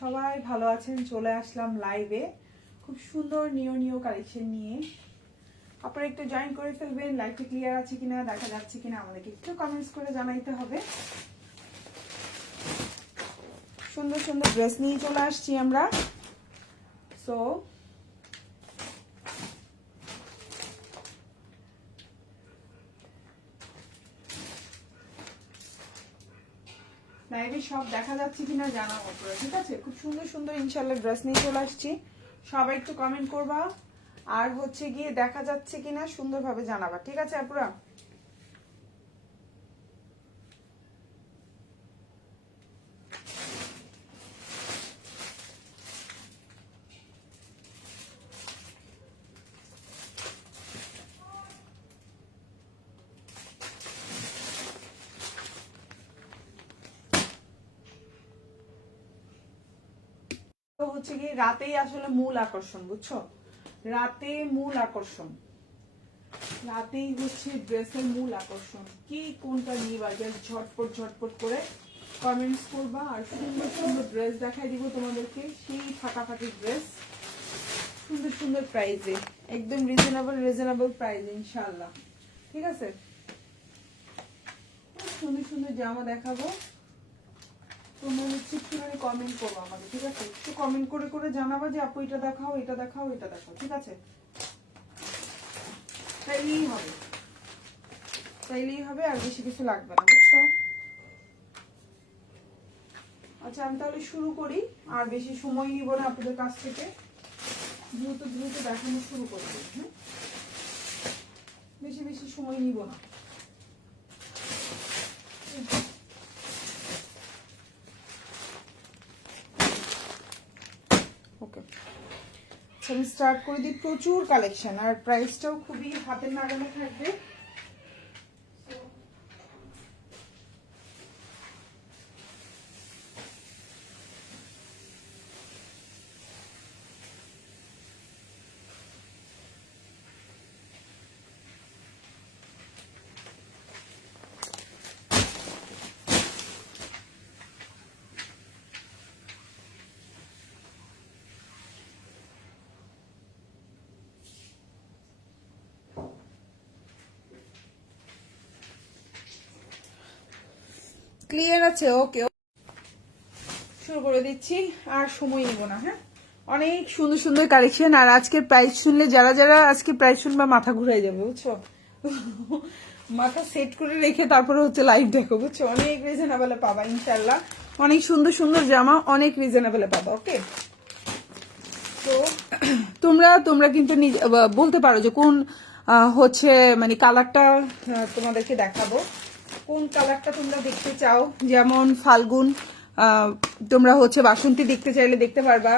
সবাই ভালো আছেন। চলে আসলাম লাইভে খুব সুন্দর নিউ কালেকশন নিয়ে। আপনারা একটু জয়েন করে ফেলবেন। লাইভটা ক্লিয়ার আছে কিনা, দেখা যাচ্ছে কিনা আমাদেরকে একটু কমেন্টস করে জানাইতে হবে। সুন্দর সুন্দর ড্রেস নিয়ে চলে আসছি আমরা। সো লাইভে সব দেখা যাচ্ছে কিনা জানাবো আপনারা, ঠিক আছে? খুব সুন্দর সুন্দর ইনশাআল্লাহ ড্রেস নিয়ে চলে আসছি। সবাই একটু কমেন্ট করবা, আর হচ্ছে গিয়ে দেখা যাচ্ছে কিনা সুন্দরভাবে জানাবা, ঠিক আছে আপুরা? হচ্ছে কি রাতেই আসলে মূল আকর্ষণ, বুঝছো? রাতে মূল আকর্ষণ, রাতেই হচ্ছে ড্রেসের মূল আকর্ষণ। কি কোনটা নিবা জাস্ট ঝটপট করে কমেন্টস করবা, আর সুন্দর সুন্দর ড্রেস দেখাই দিব তোমাদেরকে। সেই ফাটাফাটি ড্রেস সুন্দর সুন্দর প্রাইসে, একদম রিজনেবল প্রাইসে ইনশাআল্লাহ, ঠিক আছে? সুন্দর সুন্দর জামা দেখাবো। তোমরা হচ্ছে একটুখানি কমেন্ট করবো আমাকে, ঠিক আছে? একটু কমেন্ট করে করে জানাবা যে আপু এটা দেখাও, এটা দেখাও, এটা দেখাও, ঠিক আছে? তাইলেই হবে, আর বেশি কিছু লাগবে না, বুঝছো? আচ্ছা, আমি তাহলে শুরু করি, আর বেশি সময় নিব না আপনাদের কাছ থেকে। দ্রুত দেখানো শুরু করবো। হ্যাঁ, বেশি সময় নিব না। ওকে, আমি স্টার্ট করে দিই। প্রচুর কালেকশন, আর প্রাইসটাও খুবই হাতের নাগালে থাকবে। ক্লিয়ার আছে? ওকে, শুরু করে দিচ্ছি, আর সময় নিব না। হ্যাঁ, অনেক সুন্দর সুন্দর কালেকশন, আর আজকের প্রাইস শুনলে যারা আজকে প্রাইস শুনবে মাথা ঘুরাই যাবে, বুঝছো? মাথা সেট করে রেখে তারপরে হচ্ছে লাইভ দেখো, বুঝছো? অনেক রিজনেবলে পাবা ইনশাল্লাহ। অনেক সুন্দর সুন্দর জামা অনেক রিজনেবলে পাবা। ওকে, তো তোমরা কিন্তু বলতে পারো যে কোন হচ্ছে মানে কালারটা তোমাদেরকে দেখাবো, কোন কালারটা তোমরা দেখতে চাও। যেমন ফাল্গুন, তোমরা হচ্ছে বাসন্তী দেখতে চাইলে দেখতে পারবা।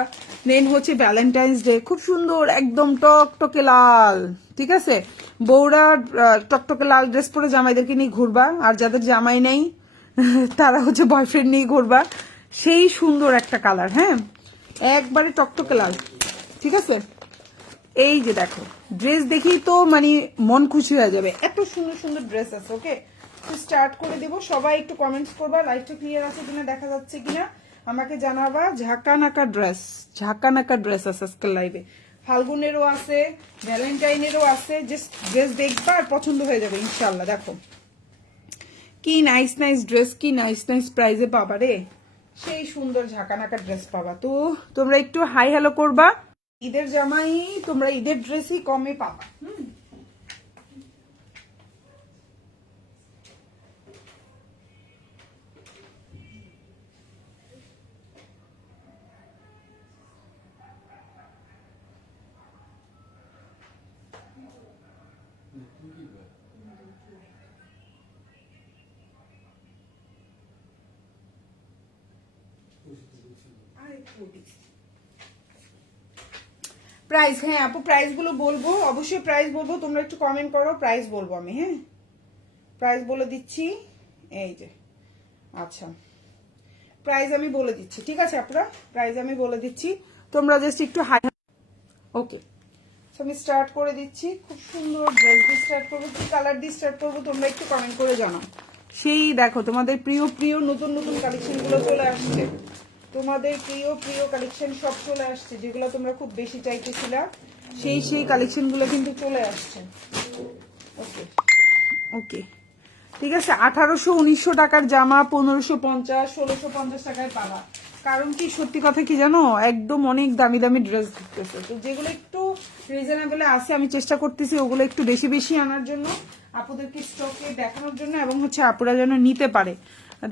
দেন হচ্ছে ভ্যালেন্টাইন্স ডে, খুব সুন্দর একদম টকটকে লাল, ঠিক আছে? বউরা টকটকে লাল ড্রেস পরে জামাইদেরকে নিয়ে ঘুরবা, আর যাদের জামাই নেই তারা হচ্ছে বয়ফ্রেন্ড নিয়ে ঘুরবা। সেই সুন্দর একটা কালার, হ্যাঁ, একবারে টকটকে লাল, ঠিক আছে? এই যে দেখো, ড্রেস দেখেই তো মানে মন খুশি হয়ে যাবে, এত সুন্দর সুন্দর ড্রেস আছে। ওকে, স্টার্ট করে দেব। সবাই একটু কমেন্টস করবা, লাইভটা ক্লিয়ার আছে কিনা, দেখা যাচ্ছে কিনা আমাকে জানাবা। ঝাঁকানাকা ড্রেস আছে আজকাল লাইভে। ফাল্গুনেরও আছে, ভ্যালেন্টাইনেরও আছে। জাস্ট ড্রেস দেখবা আর পছন্দ হয়ে যাবে ইনশাল্লাহ। দেখো কি নাইস ড্রেস, কি নাইস প্রাইজে পাবা রে। সেই সুন্দর ঝাঁকানাকা ড্রেস পাবা। তো তোমরা একটু হাই হ্যালো করবা। ঈদের জামাই তোমরা ঈদের ড্রেসই কমে পাবা। প্রাইস, হ্যাঁ আপু প্রাইস গুলো বলবো, অবশ্যই প্রাইস বলবো। তোমরা একটু কমেন্ট করো, প্রাইস বলবো আমি। হ্যাঁ, প্রাইস বলে দিচ্ছি, এই যে। আচ্ছা, প্রাইস আমি বলে দিচ্ছি, ঠিক আছে আপনারা? প্রাইস আমি বলে দিচ্ছি, তোমরা জাস্ট একটু হাই। ওকে, আমি স্টার্ট করে দিচ্ছি। খুব সুন্দর ড্রেস দিয়ে স্টার্ট করবো, কি কালার দিয়ে স্টার্ট করবো তোমরা একটু কমেন্ট করে জানাও। সেই দেখো তোমাদের প্রিয় নতুন কালেকশন গুলো চলে আসছে। তোমাদের প্রিয় প্রিয় কালেকশন সব চলে আসছে, যেগুলো তোমরা খুব বেশি চাইতেছিলা সেই কালেকশনগুলো কিন্তু চলে আসছে। ওকে ওকে ঠিক আছে। 1800-1900 টাকার জামা 1550-1650 টাকায় পাবা। কারণ কি সত্যি কথা কি জানো, একদম অনেক দামি দামি ড্রেস দিতেছে, তো যেগুলো একটু রিজনেবলে আছে আমি চেষ্টা করতেছি ওগুলো একটু বেশি বেশি আনার জন্য, আপুদেরকে স্টকে দেখানোর জন্য, এবং হচ্ছে আপুরা যেন নিতে পারে।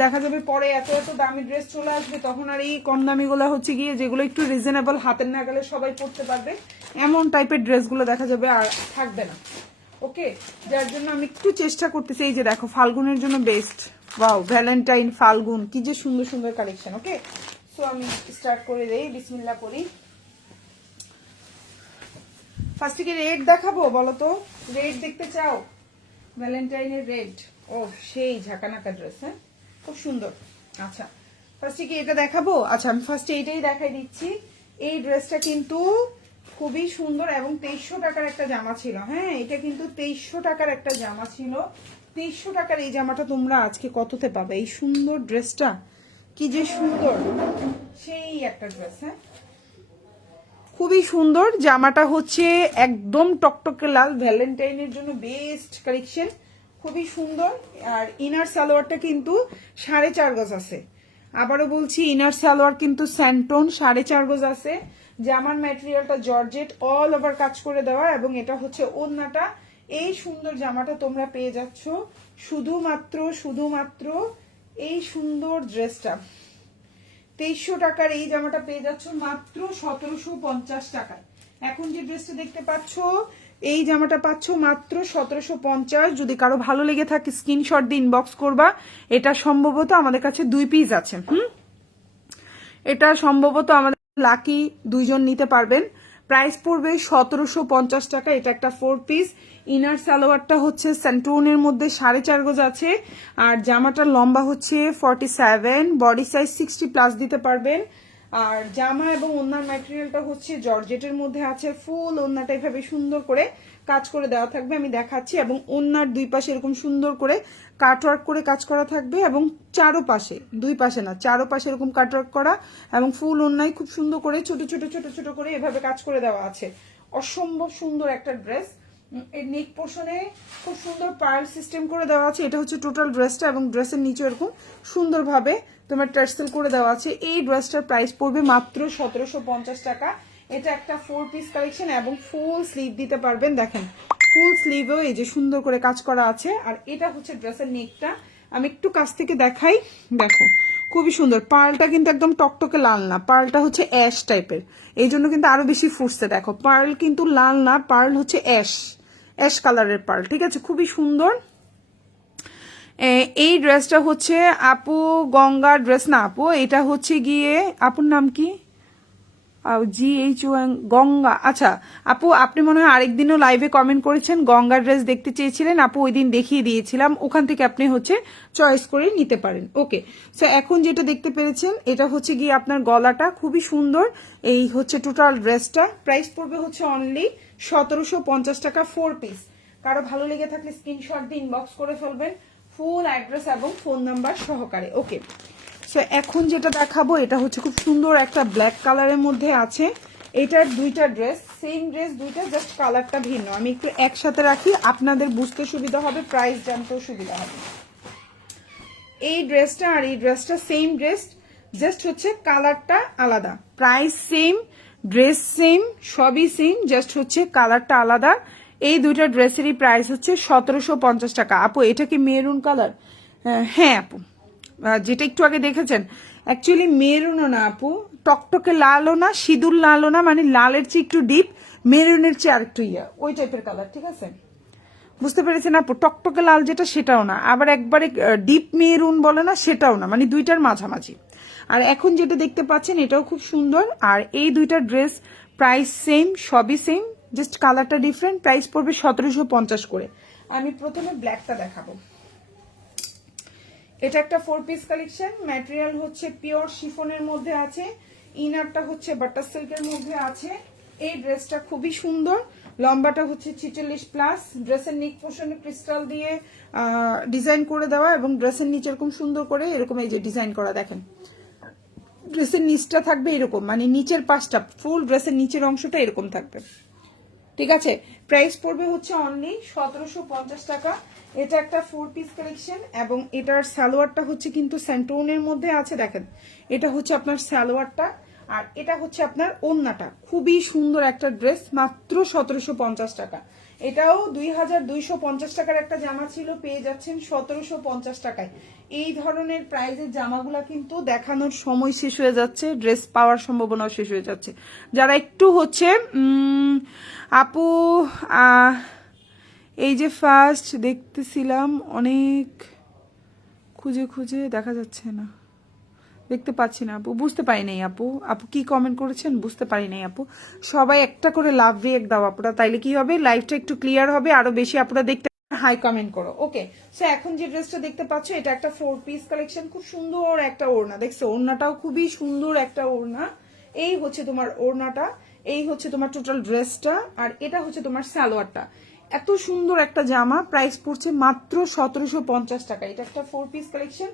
দেখা যাবে পরে এত এত দামি ড্রেস চলে আসবে, তখন আর এই কম দামিগুলো হচ্ছে গিয়ে যেগুলো একটু রিজনেবল হাতের নাগালে সবাই পড়তে পারবে এমন টাইপের ড্রেসগুলো দেখা যাবে আর থাকবে না। ওকে, যার জন্য আমি একটু চেষ্টা করতেছি। এই যে দেখো ফাল্গুনের জন্য বেস্ট, ওয়াও ভ্যালেন্টাইন ফাল্গুন কি যে সুন্দর সুন্দর কালেকশন। ওকে, সো আমি স্টার্ট করে দেই, বিসমিল্লাহ করি। ফার্স্টে কি রেড দেখাবো বলো তো? রেড দেখতে চাও? ভ্যালেন্টাইনের রেড, ও সেই ঝাঁকানাকা ড্রেস, হ্যাঁ খুব সুন্দর। আচ্ছা ফার্স্টে কি এটা দেখাবো? আচ্ছা আমি ফার্স্টে এইটাই দেখাই দিচ্ছি। এই ড্রেসটা কিন্তু খুবই সুন্দর এবং 2300 টাকার একটা জামা ছিল। হ্যাঁ এটা কিন্তু 2300 টাকার একটা জামা ছিল। 2300 টাকার এই জামাটা তোমরা আজকে কততে পাবে? এই সুন্দর ড্রেসটা কি যে সুন্দর, সেই একটা ড্রেস। হ্যাঁ খুবই সুন্দর জামাটা, হচ্ছে একদম টকটকে লাল, ভ্যালেন্টাইনের জন্য বেস্ট কালেকশন, খুবই সুন্দর। আর ইনার সালোয়ারটা কিন্তু 4.5 গজ আছে। আবারও বলছি ইনার সালোয়ার কিন্তু স্যান্টন 4.5 গজ আছে। জামার ম্যাটেরিয়ালটা জর্জেট, অল ওভার কাজ করে দেওয়া, এবং এটা হচ্ছে ওড়নাটা। এই সুন্দর জামাটা তোমরা পেয়ে যাচ্ছ শুধুমাত্র এই সুন্দর ড্রেসটা 2300 টাকার। এই জামাটা পেয়ে যাচ্ছ মাত্র 1750 টাকায়। এখন যে ড্রেসটা দেখতে পাচ্ছ এই জামাটা পাচ্ছ মাত্র 1750। যদি কারো ভালো লেগে থাকে স্ক্রিনশট দিয়ে ইনবক্স করবা। এটা সম্ভবত আমাদের কাছে 2 পিস আছে। এটা সম্ভবত আমাদের লাকি 2 জন নিতে পারবেন। প্রাইস পড়বে 1750 টাকা। এটা একটা 4 পিস। ইনার সালোয়ারটা হচ্ছে স্যান্টোনের মধ্যে 4.5 গজ আছে, আর জামাটার লম্বা হচ্ছে 47, বডি সাইজ 60+ দিতে পারবেন। আর জামা এবং ওড়নার ম্যাটেরিয়ালটা হচ্ছে জর্জেটের মধ্যে আছে। ফুল ওড়নাটা এভাবে সুন্দর করে কাজ করে দেওয়া থাকবে, আমি দেখাচ্ছি। এবং ওড়নার দুই পাশে এরকম সুন্দর করে কাটওয়ার্ক করে কাজ করা থাকবে, এবং চারোপাশে, দুই পাশে না চারোপাশে এরকম কাটওয়ার্ক করা, এবং ফুল ওড়নায় খুব সুন্দর করে ছোট ছোট ছোট ছোট করে এভাবে কাজ করে দেওয়া আছে। অসম্ভব সুন্দর একটা ড্রেস। এর নেক পোর্শনে খুব সুন্দর পার্ল সিস্টেম করে দেওয়া আছে। এটা হচ্ছে টোটাল ড্রেসটা, এবং ড্রেসের নিচে এরকম সুন্দরভাবে তোমার টার্সেল করে দেওয়া আছে। এই ড্রেসটার প্রাইস পড়বে মাত্র 1750 টাকা। এটা একটা 4 পিস কালেকশন, এবং ফুল স্লিভ দিতে পারবেন। দেখেন ফুল স্লিভেও এই যে সুন্দর করে কাজ করা আছে। আর এটা হচ্ছে ড্রেসের নেকটা, আমি একটু কাছ থেকে দেখাই। দেখো খুবই সুন্দর। পার্লটা কিন্তু একদম টকটকে লাল না, পার্লটা হচ্ছে অ্যাশ টাইপের, এই জন্য কিন্তু আরো বেশি ফুটছে। দেখো পার্ল কিন্তু লাল না, পার্ল হচ্ছে অ্যাশ কালারের পার্ল, ঠিক আছে, খুবই সুন্দর। এই ড্রেসটা হচ্ছে আপু গঙ্গা ড্রেস না আপু, এটা হচ্ছে গিয়ে আপুর নাম কি? GH গঙ্গা। আচ্ছা আপু আপনি মনে হয় আরেকদিনও লাইভে কমেন্ট করেছেন, গঙ্গা ড্রেস দেখতে চেয়েছিলেন আপু, ওই দিন দেখিয়ে দিয়েছিলাম, ওখান থেকে আপনি হচ্ছে চয়েস করে নিতে পারেন। ওকে, সো এখন যেটা দেখতে পেরেছেন এটা হচ্ছে গিয়ে আপনার গলাটা খুবই সুন্দর। এই হচ্ছে টোটাল ড্রেসটা, প্রাইস পড়বে হচ্ছে অনলি 1750 টাকা 4 পিস। কারো ভালো লেগে থাকলে স্ক্রিনশট দিয়ে ইনবক্স করে ফেলবেন, ফুল অ্যাড্রেস এবং ফোন নাম্বার সহকারে। ওকে, সো এখন যেটা দেখাবো এটা হচ্ছে খুব সুন্দর একটা ব্ল্যাক কালারের মধ্যে আছে। এটার দুইটা ড্রেস, সেম ড্রেস দুইটা, জাস্ট কালারটা ভিন্ন। আমি একটু একসাথে রাখি, আপনাদের বুঝতে সুবিধা হবে, প্রাইস জানতেও সুবিধা হবে। এই ড্রেসটা আর এই ড্রেসটা সেম ড্রেস, জাস্ট হচ্ছে কালারটা আলাদা। প্রাইস সেম, ড্রেস সেম, সবই সেম, জাস্ট হচ্ছে কালারটা আলাদা। এই দুইটা ড্রেসেরই প্রাইস হচ্ছে 1750 টাকা। আপু এটা কি মেরুন কালার? হ্যাঁ আপু, যেটা একটু আগে দেখেছেন অ্যাকচুয়ালি মেরুনও না আপু, টকটকে লালও না, সিঁদুর লালও না, মানে লালের চেয়ে একটু ডিপ, মেরুনের চেয়ে আর একটু ওই টাইপের কালার, ঠিক আছে, বুঝতে পেরেছেন আপু? টকটকে লাল যেটা সেটাও না, আবার একবারে ডিপ মেরুন বলে না সেটাও না, মানে দুইটার মাঝামাঝি। আর এখন যেটা দেখতে পাচ্ছেন এটাও খুব সুন্দর। আর এই দুইটা ড্রেস প্রাইস সেম, সবই সেম, জাস্ট কালারটা ডিফারেন্ট। প্রাইস পড়বে 1750 করে। আমি প্রথমে ব্ল্যাকটা দেখাবো। এটা একটা 4 পিস কালেকশন, ম্যাটেরিয়াল হচ্ছে পিওর শিফনের মধ্যে আছে, ইনারটা হচ্ছে বাটার সিল্কের মধ্যে আছে। এই ড্রেসটা খুবই সুন্দর, লম্বাটা হচ্ছে 46+। ড্রেসের নেক পোর্শনে ক্রিস্টাল দিয়ে ডিজাইন করে দেওয়া, এবং ড্রেসের নিচে এরকম সুন্দর করে এরকম এই যে ডিজাইন করা, দেখেন ড্রেসের নিচটা থাকবে এরকম, মানে নিচের পাশটা ফুল ড্রেসের নিচের অংশটা এরকম থাকবে, ঠিক আছে। প্রাইস পড়বে হচ্ছে অনলি 1750 টাকা। এটা একটা 4 পিস কালেকশন এবং এটার সালোয়ারটা হচ্ছে কিন্তু স্যান্টোনের মধ্যে আছে, দেখেন এটা হচ্ছে আপনার সালোয়ারটা আর এটা হচ্ছে আপনার ওড়নাটা। খুবই সুন্দর একটা ড্রেস, মাত্র 1750 টাকা। এটাও 2250 টাকার একটা জামা ছিল, পেয়ে যাচ্ছেন 1750 টাকায়। এই ধরনের প্রাইজের জামাগুলা কিন্তু দেখানোর সময় শেষ হয়ে যাচ্ছে, ড্রেস পাওয়ার সম্ভাবনাও শেষ হয়ে যাচ্ছে। যারা একটু হচ্ছে আপু এই যে ফার্স্ট দেখতেছিলাম, অনেক খুঁজে খুঁজে দেখা যাচ্ছে না, দেখতে পাচ্ছি না আপু, বুঝতে পারি নাই আপু। আপু কি কমেন্ট করেছেন বুঝতে পারি নাই আপু। সবাই একটা করে লাভ রিয়েক্ট দাও আপুরা, তাইলে কি হবে লাইভটা একটু ক্লিয়ার হবে, আরো বেশি আপুরা দেখতে। হাই কমেন্ট করো, ওকে। সো এখন যে ড্রেসটা দেখতে পাচ্ছ এটা একটা 4 পিস কালেকশন, খুব সুন্দর একটা ওড়না, দেখছো ওড়নাটাও খুবই সুন্দর একটা ওড়না। এই হচ্ছে তোমার ওড়নাটা, এই হচ্ছে তোমার টোটাল ড্রেসটা, আর এটা হচ্ছে তোমার সালোয়ারটা। এত সুন্দর একটা জামা, প্রাইস পড়ছে মাত্র 1750 টাকা। এটা একটা 4 পিস কালেকশন,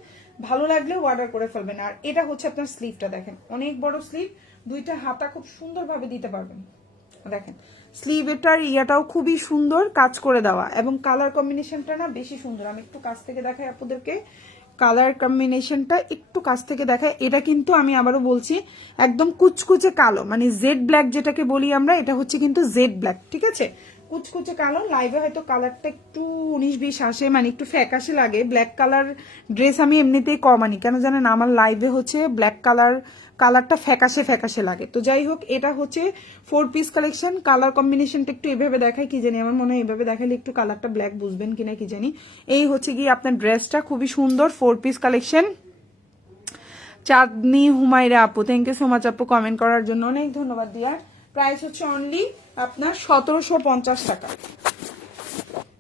ভালো লাগলে অর্ডার করে ফেলবেন। আর এটা হচ্ছে আপনার স্লিভটা, দেখেন অনেক বড় স্লিভ, দুইটা হাতা খুব সুন্দরভাবে দিতে পারবেন। দেখেন স্লিভ এটার ইয়াটাও খুবই সুন্দর কাজ করে দেওয়া, এবং কালার কম্বিনেশনটা না বেশি সুন্দর। আমি একটু কাছ থেকে দেখাই আপনাদেরকে, কালার কম্বিনেশনটা একটু কাছ থেকে দেখায়। এটা কিন্তু আমি আবারও বলছি একদম কুচকুচে কালো, মানে জেড ব্ল্যাক যেটাকে বলি আমরা, এটা হচ্ছে কিন্তু জেড ব্ল্যাক, ঠিক আছে। কুচকুচে কালো, লাইভে হয়তো কালারটা একটু 19-20 আসে, মানে একটু ফ্যাকাশে লাগে। ব্ল্যাক কালার ড্রেস আমি এমনিতেই কম আনি, কেন জানেন আমার লাইভে হচ্ছে ব্ল্যাক কালারটা ফ্যাকাশে ফ্যাকাশে লাগে। তো যাই হোক, এটা হচ্ছে 4 পিস কালেকশন। কালার কম্বিনেশনটা একটু এভাবে দেখায়, কি জানি আমার মনে হয় এভাবে দেখালে একটু কালারটা ব্ল্যাক বুঝবেন কিনা কি জানি। এই হচ্ছে গিয়ে আপনার ড্রেসটা, খুবই সুন্দর 4 পিস কালেকশন। চাঁদনি হুমায়রা আপু, থ্যাংক ইউ সো মাচ আপু কমেন্ট করার জন্য, অনেক ধন্যবাদ দিয়ার। প্রাইস হচ্ছে অনলি আপনার 1750 টাকা।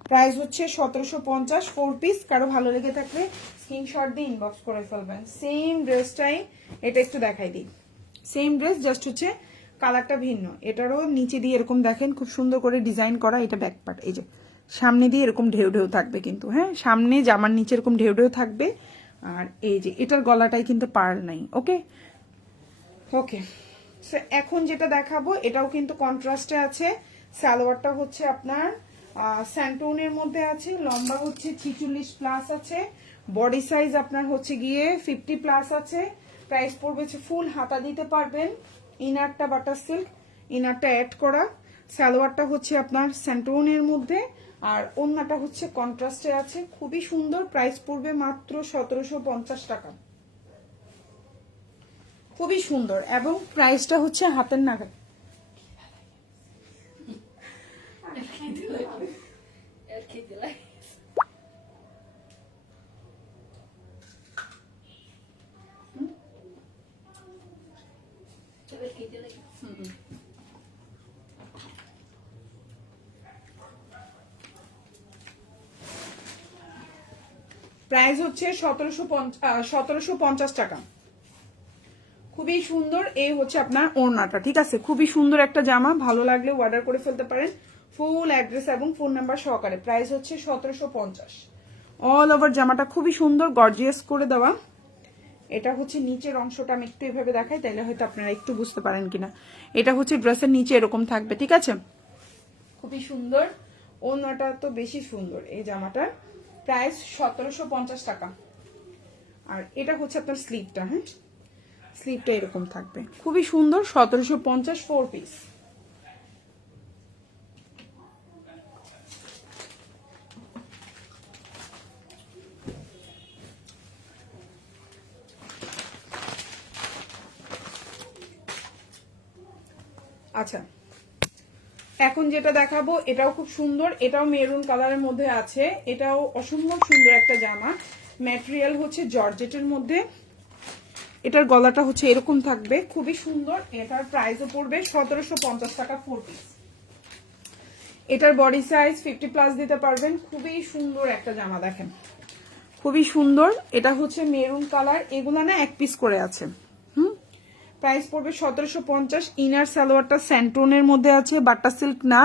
প্রাইস হচ্ছে 1750, 4 পিস। কারো ভালো লেগে থাকলে স্ক্রিনশট দিয়ে ইনবক্স করে ফেলবেন। সেম ড্রেসটাই, এটা একটু দেখাই দিই, সেম ড্রেস জাস্ট হচ্ছে কালারটা ভিন্ন। এটারও নিচে দিয়ে এরকম দেখেন খুব সুন্দর করে ডিজাইন করা, এটা ব্যাক পার্ট, এই যে সামনে দিয়ে এরকম ঢেউ ঢেউ থাকবে কিন্তু, হ্যাঁ সামনে জামার নিচে এরকম ঢেউ ঢেউ থাকবে। আর এই যে এটার গলাটাই কিন্তু পার্ল নাই, ওকে ওকে। এখন যেটা দেখাবো এটাও কিন্তু কন্ট্রাস্টে আছে। সালোয়ারটা হচ্ছে আপনার স্যান্টোনের মধ্যে আছে, লম্বা হচ্ছে 46 প্লাস আছে, বডি সাইজ আপনার হচ্ছে গিয়ে 50 প্লাস আছে। প্রাইস পড়বে ফুল হাতা দিতে পারবেন। ইনারটা বাটার সিল্ক, ইনারটা অ্যাড করা। সালোয়ারটা হচ্ছে আপনার স্যান্টোনের মধ্যে, আর ওড়নাটা হচ্ছে কন্ট্রাস্টে আছে, খুবই সুন্দর। প্রাইস পড়বে মাত্র 1750 টাকা, খুবই সুন্দর, এবং প্রাইসটা হচ্ছে হাতের নাগাল। প্রাইস হচ্ছে 1750 টাকা, খুবই সুন্দর। এই হচ্ছে আপনার ওড়নাটা, ঠিক আছে, খুবই সুন্দর একটা জামা, ভালো লাগলে অর্ডার করে ফেলতে পারেন ফুল অ্যাড্রেস এবং ফোন নাম্বার সহকারে। প্রাইস হচ্ছে 1750। অল ওভার জামাটা খুবই সুন্দর, গর্জিয়াস করে দেওয়া। এটা হচ্ছে নিচের অংশটা, আমি একটু এভাবে দেখাই তাইলে হয়তো আপনারা একটু বুঝতে পারেন কিনা। এটা হচ্ছে ড্রেসের নিচে এরকম থাকবে, ঠিক আছে, খুবই সুন্দর। ওড়নাটা তো বেশি সুন্দর এই জামাটার। প্রাইস 1750 টাকা। আর এটা হচ্ছে আপনার স্লিভটা, হ্যাঁ স্লিভটা এরকম থাকবে, খুবই সুন্দর, 1750, 4 পিস। আচ্ছা, এখন যেটা দেখাবো এটাও খুব সুন্দর, এটাও মেরুন কালারের মধ্যে আছে। এটাও অসম্ভব সুন্দর একটা জামা, ম্যাটেরিয়াল হচ্ছে জর্জেটের মধ্যে। এটার গলাটা হচ্ছে এরকম থাকবে, খুবই সুন্দর। এটার প্রাইসও পড়বে 1750 টাকা, 4 পিস। এটার বডি সাইজ 50 প্লাস দিতে পারবেন, খুবই সুন্দর একটা জামা, দেখেন খুবই সুন্দর। এটা হচ্ছে মেরুন কালার, এগুলা না 1 পিস করে আছে। প্রাইস পড়বে 1750। ইনার সালোয়ারটা স্যান্টোনের মধ্যে আছে, বাটা সিল্ক না,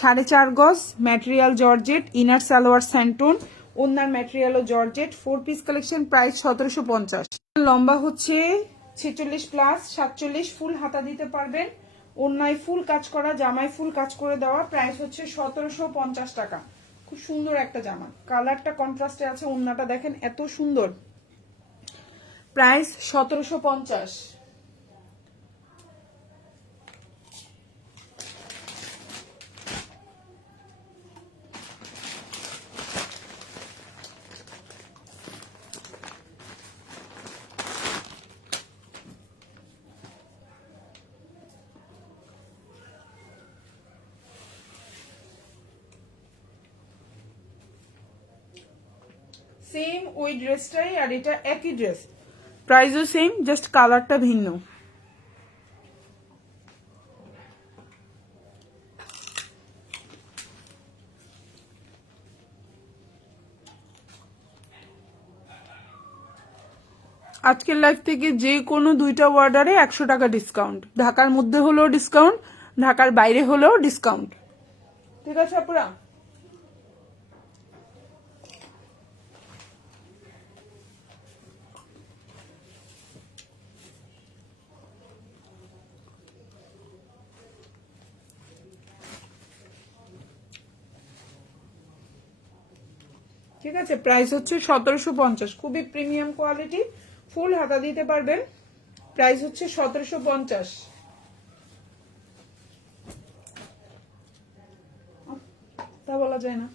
4.5 গজ, ম্যাটেরিয়াল জর্জেট, ইনার সালোয়ার স্যান্টোন, ওনার ম্যাটেরিয়ালও জর্জেট, 4 পিস কালেকশন। প্রাইস 1750। লম্বা হচ্ছে 46+, 47 ফুল হাতা দিতে পারবেন। ওন্নায় ফুল কাজ করা, জামায় ফুল কাজ করে দেওয়া। প্রাইস হচ্ছে 1750 টাকা। খুব সুন্দর একটা জামা, কালারটা কন্ট্রাস্টে আছে, ওন্নাটা দেখেন এত সুন্দর। প্রাইস 1750। সেম ওই ড্রেসটাই, আর এটা একই ড্রেস, প্রাইসও সেম, জাস্ট কালারটা ভিন্ন। আজকের লাইভ থেকে যে কোনো দুইটা অর্ডারে 100 টাকা ডিসকাউন্ট। ঢাকার মধ্যে হলেও ডিসকাউন্ট, ঢাকার বাইরে হলেও ডিসকাউন্ট। ঠিক আছে আপুরা? ঠিক আছে, প্রাইস হচ্ছে 1750। খুবই প্রিমিয়াম কোয়ালিটি, ফুল হাতা দিতে পারবেন। প্রাইস হচ্ছে 1750। তা বলা যায় না।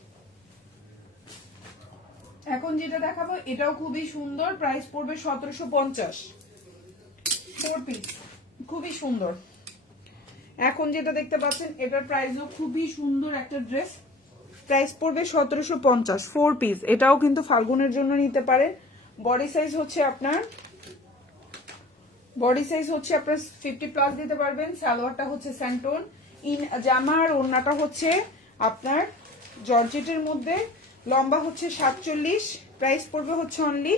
এখন যেটা দেখাবো এটাও খুবই সুন্দর, প্রাইস পড়বে 1750। 4 পিস, খুবই সুন্দর। এখন যেটা দেখতে পাচ্ছেন এটার প্রাইসও খুবই সুন্দর একটা ড্রেস, প্রাইস পড়বে 1750। 4 পিস, এটাও কিন্তু ফাল্গুনের জন্য নিতে পারেন। বডি সাইজ হচ্ছে আপনার 50+ দিতে পারবেন। সালোয়ারটা হচ্ছে স্যান্টোন ইন জামা, আর ওড়নাটা হচ্ছে আপনার জর্জেটের মধ্যে, লম্বা হচ্ছে 47, প্রাইস পড়বে হচ্ছে অনলি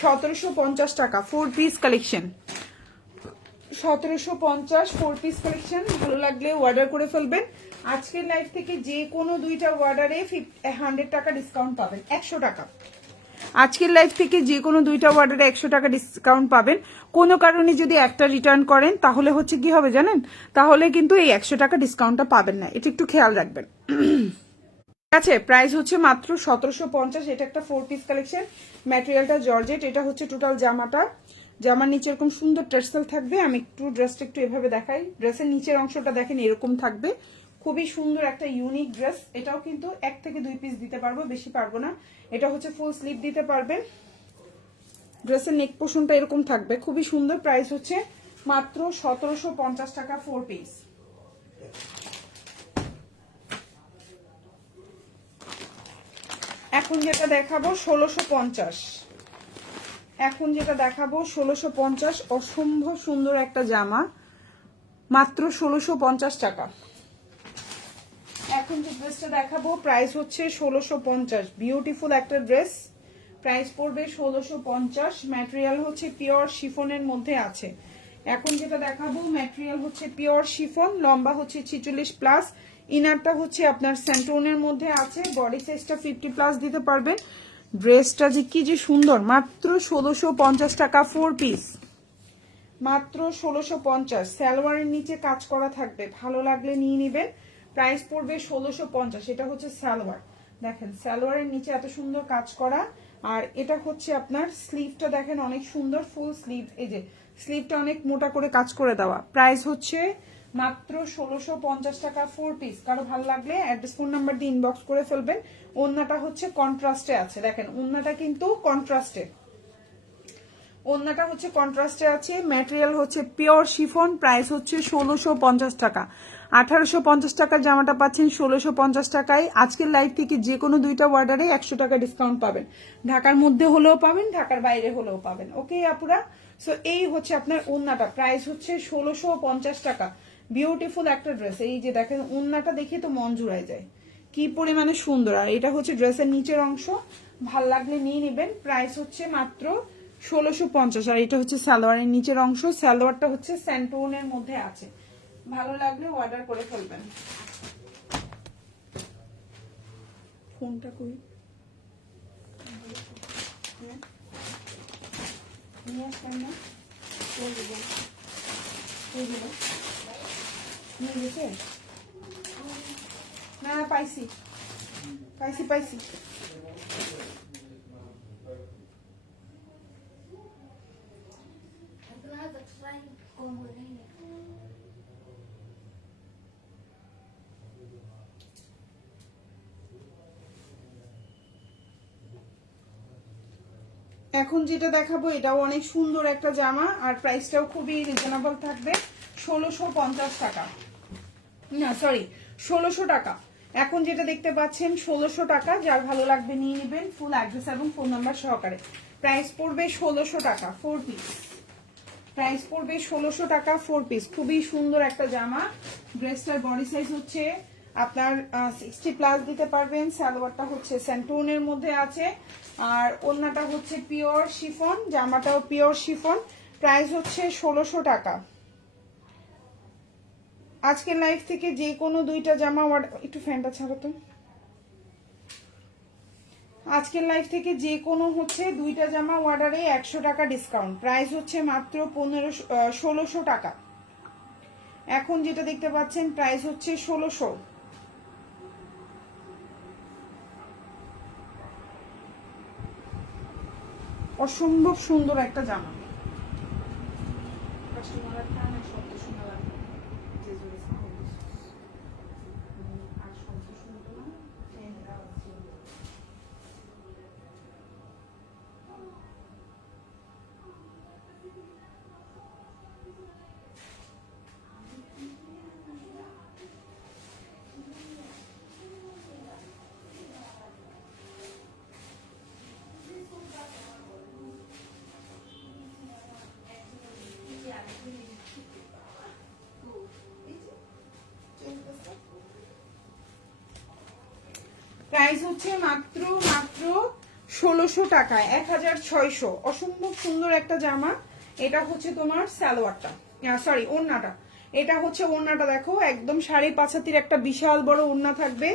1750 টাকা। 4 পিস কালেকশন 1750, 4 পিস কালেকশন। ভালো লাগলে অর্ডার করে ফেলবেন। আজকের লাইভ থেকে যে কোনো দুইটা অর্ডারে 100 টাকা ডিসকাউন্ট পাবেন, 100 টাকা। আজকের লাইভ থেকে যে কোনো দুইটা অর্ডারে 100 টাকা ডিসকাউন্ট পাবেন। কোনো কারণে যদি একটা রিটার্ন করেন তাহলে হচ্ছে কি হবে জানেন, তাহলে কিন্তু এই 100 টাকা ডিসকাউন্টটা পাবেন না, এটা একটু খেয়াল রাখবেন। ঠিক আছে, প্রাইস হচ্ছে মাত্র 1750। এটা একটা 4 পিস কালেকশন, ম্যাটেরিয়ালটা জর্জেট। এটা হচ্ছে টোটাল জামাটা, জামার নিচে এরকম সুন্দর টার্সেল থাকবে। আমি একটু ড্রেসটা একটু এভাবে দেখাই। ড্রেসের নিচের অংশটা দেখেন এরকম থাকবে, খুবই সুন্দর একটা ইউনিক ড্রেস। এটাও কিন্তু 1 থেকে 2 পিস দিতে পারবো, বেশি পারবো না। এটা হচ্ছে ফুল স্লিভ দিতে পারবেন। ড্রেসের নেক পোর্শনটা এরকম থাকবে, খুবই সুন্দর। প্রাইস হচ্ছে মাত্র 1750 টাকা, 4 পিস। এখন যেটা দেখাবো 1650। এখন যেটা দেখাবো 1650, অসম্ভব সুন্দর একটা জামা, মাত্র 1650 টাকা। এখন যে ড্রেসটা দেখাবো প্রাইস হচ্ছে 1650, বিউটিফুল একটা ড্রেস, প্রাইস পড়বে 1650। ম্যাটেরিয়াল হচ্ছে পিওর শিফনের মধ্যে আছে। এখন যেটা দেখাবো ম্যাটেরিয়াল হচ্ছে পিওর শিফন, লম্বা হচ্ছে 46+, ইনারটা হচ্ছে আপনার স্যান্টোনের মধ্যে আছে। বডি সাইজটা 50+ দিতে পারবেন। ড্রেসটা যে কি যে সুন্দর, মাত্র 1650 টাকা, 4 পিস, মাত্র 1650। সালোয়ারের নিচে কাজ করা থাকবে, ভালো লাগলে নিয়ে নেবেন। প্রাইস পড়বে 1650। এটা হচ্ছে সালোয়ার, দেখেন সালোয়ারের নিচে এত সুন্দর কাজ করা। আর এটা হচ্ছে আপনার স্লিভটা দেখেন অনেক সুন্দর, ফুল স্লিভ। এই যে স্লিভটা অনেক মোটা করে কাজ করে দেওয়া। প্রাইস হচ্ছে মাত্র 1650 টাকা, 4 পিস। কারো ভালো লাগলে অ্যাড্রেস ফোন নাম্বার দিয়ে ইনবক্স করে ফেলবেন। ওড়নাটা হচ্ছে কন্ট্রাস্টে আছে, দেখেন ওড়নাটা কিন্তু কন্ট্রাস্টে, ওড়নাটা হচ্ছে কন্ট্রাস্টে আছে। ম্যাটেরিয়াল হচ্ছে পিওর শিফন, প্রাইস হচ্ছে 1650 টাকা। 1850 টাকার জামাটা পাচ্ছেন 1650 টাকায়। আজকের লাইভ থেকে যে কোনো দুইটা অর্ডারে 100 টাকা ডিসকাউন্ট পাবেন। ঢাকার মধ্যে হলেও পাবেন, ঢাকার বাইরে হলেও পাবেন। ওকে আপুরা, সো এই হচ্ছে আপনার ওড়নাটা, প্রাইস হচ্ছে 1650 টাকা। বিউটিফুল একটা ড্রেস, এই যে দেখেন ওড়নাটা দেখে তো মন জুড়ায় যায়, কি পরিমাণে সুন্দর। আর এটা হচ্ছে ড্রেসের নিচের অংশ, ভাল লাগলে নিয়ে নেবেন। প্রাইস হচ্ছে মাত্র 1650। আর এটা হচ্ছে সালোয়ারের নিচের অংশ, সালোয়ারটা হচ্ছে স্যান্টোনের মধ্যে আছে। ভালো লাগলে অর্ডার করে ফেলবেন। ফোনটা কই নিয়ে আসবেন না, না পাইছি পাইছি পাইছি। এখন যেটা দেখাবো এটাও অনেক সুন্দর একটা জামা, আর প্রাইসটাও খুবই রিজনেবল থাকবে, 1650 টাকা, না সরি 1600 টাকা। এখন যেটা দেখতে পাচ্ছেন 1600 টাকা, যার ভালো লাগবে নিয়ে নেবেন, ফুল অ্যাড্রেস এবং ফোন নাম্বার সহকারে। প্রাইস পড়বে 1600 টাকা 4 পিস, প্রাইস পড়বে 1600 টাকা 4 পিস। খুবই সুন্দর একটা জামা। ড্রেসটার বডি সাইজ হচ্ছে আপনার 60+ দিতে পারবেন। সালোয়ারটা হচ্ছে স্যান্টোনের মধ্যে আছে, আর ওড়নাটা হচ্ছে পিওর শিফন, জামাটাও পিওর শিফন। প্রাইস হচ্ছে 1600 টাকা। আজকের লাইভ থেকে যে কোনো দুইটা জামা একটু ফ্যানটা ছাড়ো তো। আজকের লাইভ থেকে যে কোনো হচ্ছে দুইটা জামা অর্ডারে 100 টাকা ডিসকাউন্ট। প্রাইস হচ্ছে মাত্র 1600 টাকা। এখন যেটা দেখতে পাচ্ছেন প্রাইস হচ্ছে 1600। অসম্ভব সুন্দর একটা জামা। প্রাইস হচ্ছে মাত্র 1600 টাকায়, 1600। অসম্ভব সুন্দর একটা জামা। এটা হচ্ছে তোমার সালোয়ারটা, সরি ওড়নাটা। এটা হচ্ছে ওড়নাটা, দেখো একদম 5.5 হাতের একটা বিশাল বড় ওড়না থাকবে।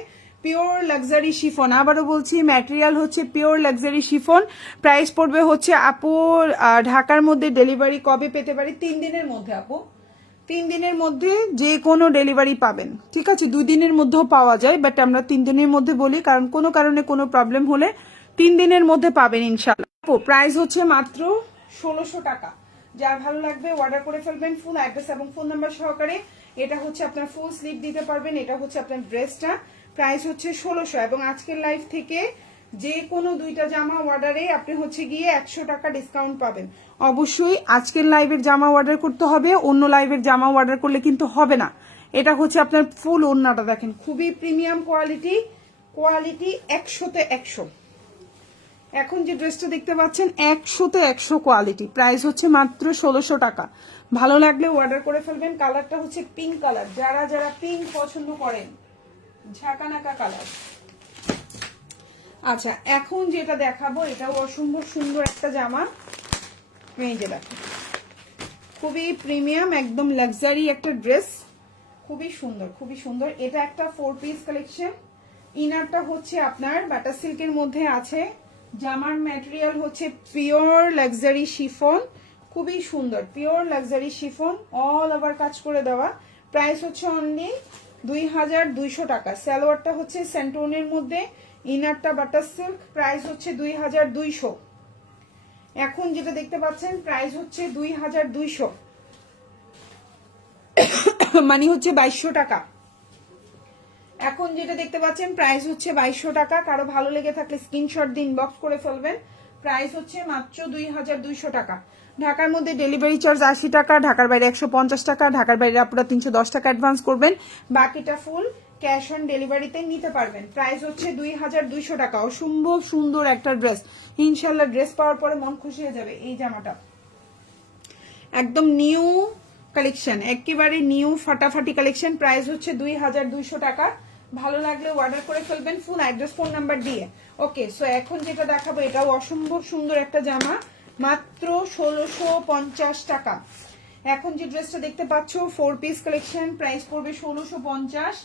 পিওর লাক্সারি শিফন, আবারও বলছি ম্যাটেরিয়াল হচ্ছে পিওর লাক্সারি শিফন। প্রাইস পড়বে হচ্ছে আপু, ঢাকার মধ্যে ডেলিভারি কবে পেতে পারি? 3 দিনের মধ্যে আপু, 3 দিনের মধ্যে যে কোনো ডেলিভারি পাবেন। ঠিক আছে, 2 দিনের মধ্যেও পাওয়া যায়, বাট আমরা 3 দিনের মধ্যে বলি, কারণ কোনো কারণে কোনো প্রবলেম হলে 3 দিনের মধ্যে পাবেন ইনশাল্লাহ। প্রাইস হচ্ছে মাত্র 1600 টাকা। যার ভালো লাগবে অর্ডার করে ফেলবেন, ফুল অ্যাড্রেস এবং ফোন নাম্বার সহকারে। এটা হচ্ছে আপনার ফুল স্লিভ দিতে পারবেন, এটা হচ্ছে আপনার ড্রেসটা। প্রাইস হচ্ছে 1600। এবং আজকের লাইভ থেকে যে কোনো দুইটা জামা অর্ডারে আপনি হচ্ছে গিয়ে 100 টাকা ডিসকাউন্ট পাবেন। অবশ্যই আজকের লাইভের জামা অর্ডার করতে হবে, অন্য লাইভের জামা অর্ডার করলে কিন্তু হবে না। এটা হচ্ছে আপনার ফুল ওড়নাটা, দেখেন খুবই প্রিমিয়াম কোয়ালিটি, কোয়ালিটি 100-তে 100। এখন যে ড্রেসটা দেখতে পাচ্ছেন 100-তে 100 কোয়ালিটি। প্রাইস হচ্ছে মাত্র 1600 টাকা। ভালো লাগলে অর্ডার করে ফেলবেন। কালারটা হচ্ছে পিঙ্ক কালার, যারা যারা পিঙ্ক পছন্দ করেন, ঝাঁকানাকা কালার। আচ্ছা, এখন যেটা দেখাবো এটাও অসম্ভব সুন্দর একটা জামা। এই যে দেখো, খুবই প্রিমিয়াম, একদম লাক্সারি একটা ড্রেস, খুবই সুন্দর খুবই সুন্দর। এটা একটা 4 পিস কালেকশন। ইনারটা হচ্ছে আপনার বাটার সিল্কের মধ্যে আছে, জামার ম্যাটেরিয়াল হচ্ছে পিওর লাক্সারি শিফন, খুবই সুন্দর pure luxury chiffon, all over কাজ করে দেওয়া। প্রাইস হচ্ছে অনলি 2200 টাকা। সালোয়ারটা হচ্ছে স্যান্টোনের মধ্যে, ইনারটা বাটার সিল্ক, প্রাইস হচ্ছে 2200। এখন যেটা দেখতে পাচ্ছেন প্রাইস হচ্ছে 2200, মানে হচ্ছে 2200 টাকা। এখন যেটা দেখতে পাচ্ছেন প্রাইস হচ্ছে 2200 টাকা। কারো ভালো লেগে থাকলে স্ক্রিনশট দিন, ইনবক্স করে ফেলবেন। প্রাইস হচ্ছে মাত্র 2200 টাকা। ঢাকার মধ্যে ডেলিভারি চার্জ 80 টাকা, ঢাকার বাইরে 150 টাকা। ঢাকার বাইরে আপনারা 310 টাকা অ্যাডভান্স করবেন, বাকিটা ফুল ক্যাশ অন ডেলিভারিতে নিতে পারবেন। প্রাইস হচ্ছে 2200 টাকা। অসম্ভব সুন্দর একটা ড্রেস, ইনশাল্লাহ ড্রেস পাওয়ার পরে মন খুশি হয়ে যাবে। এই জামাটা একদম নিউ কালেকশন, একেবারে নিউ ফাটাফাটি কালেকশন। প্রাইস হচ্ছে 2200 টাকা। ভালো লাগলে অর্ডার করে ফেলবেন, ফুল অ্যাড্রেস ফোন নাম্বার দিয়ে। ওকে, সো এখন যেটা দেখাবো এটাও অসম্ভব সুন্দর একটা জামা, মাত্র 1650 টাকা। এখন যে ড্রেসটা দেখতে পাচ্ছ 4 পিস কালেকশন, প্রাইস পড়বে 1650।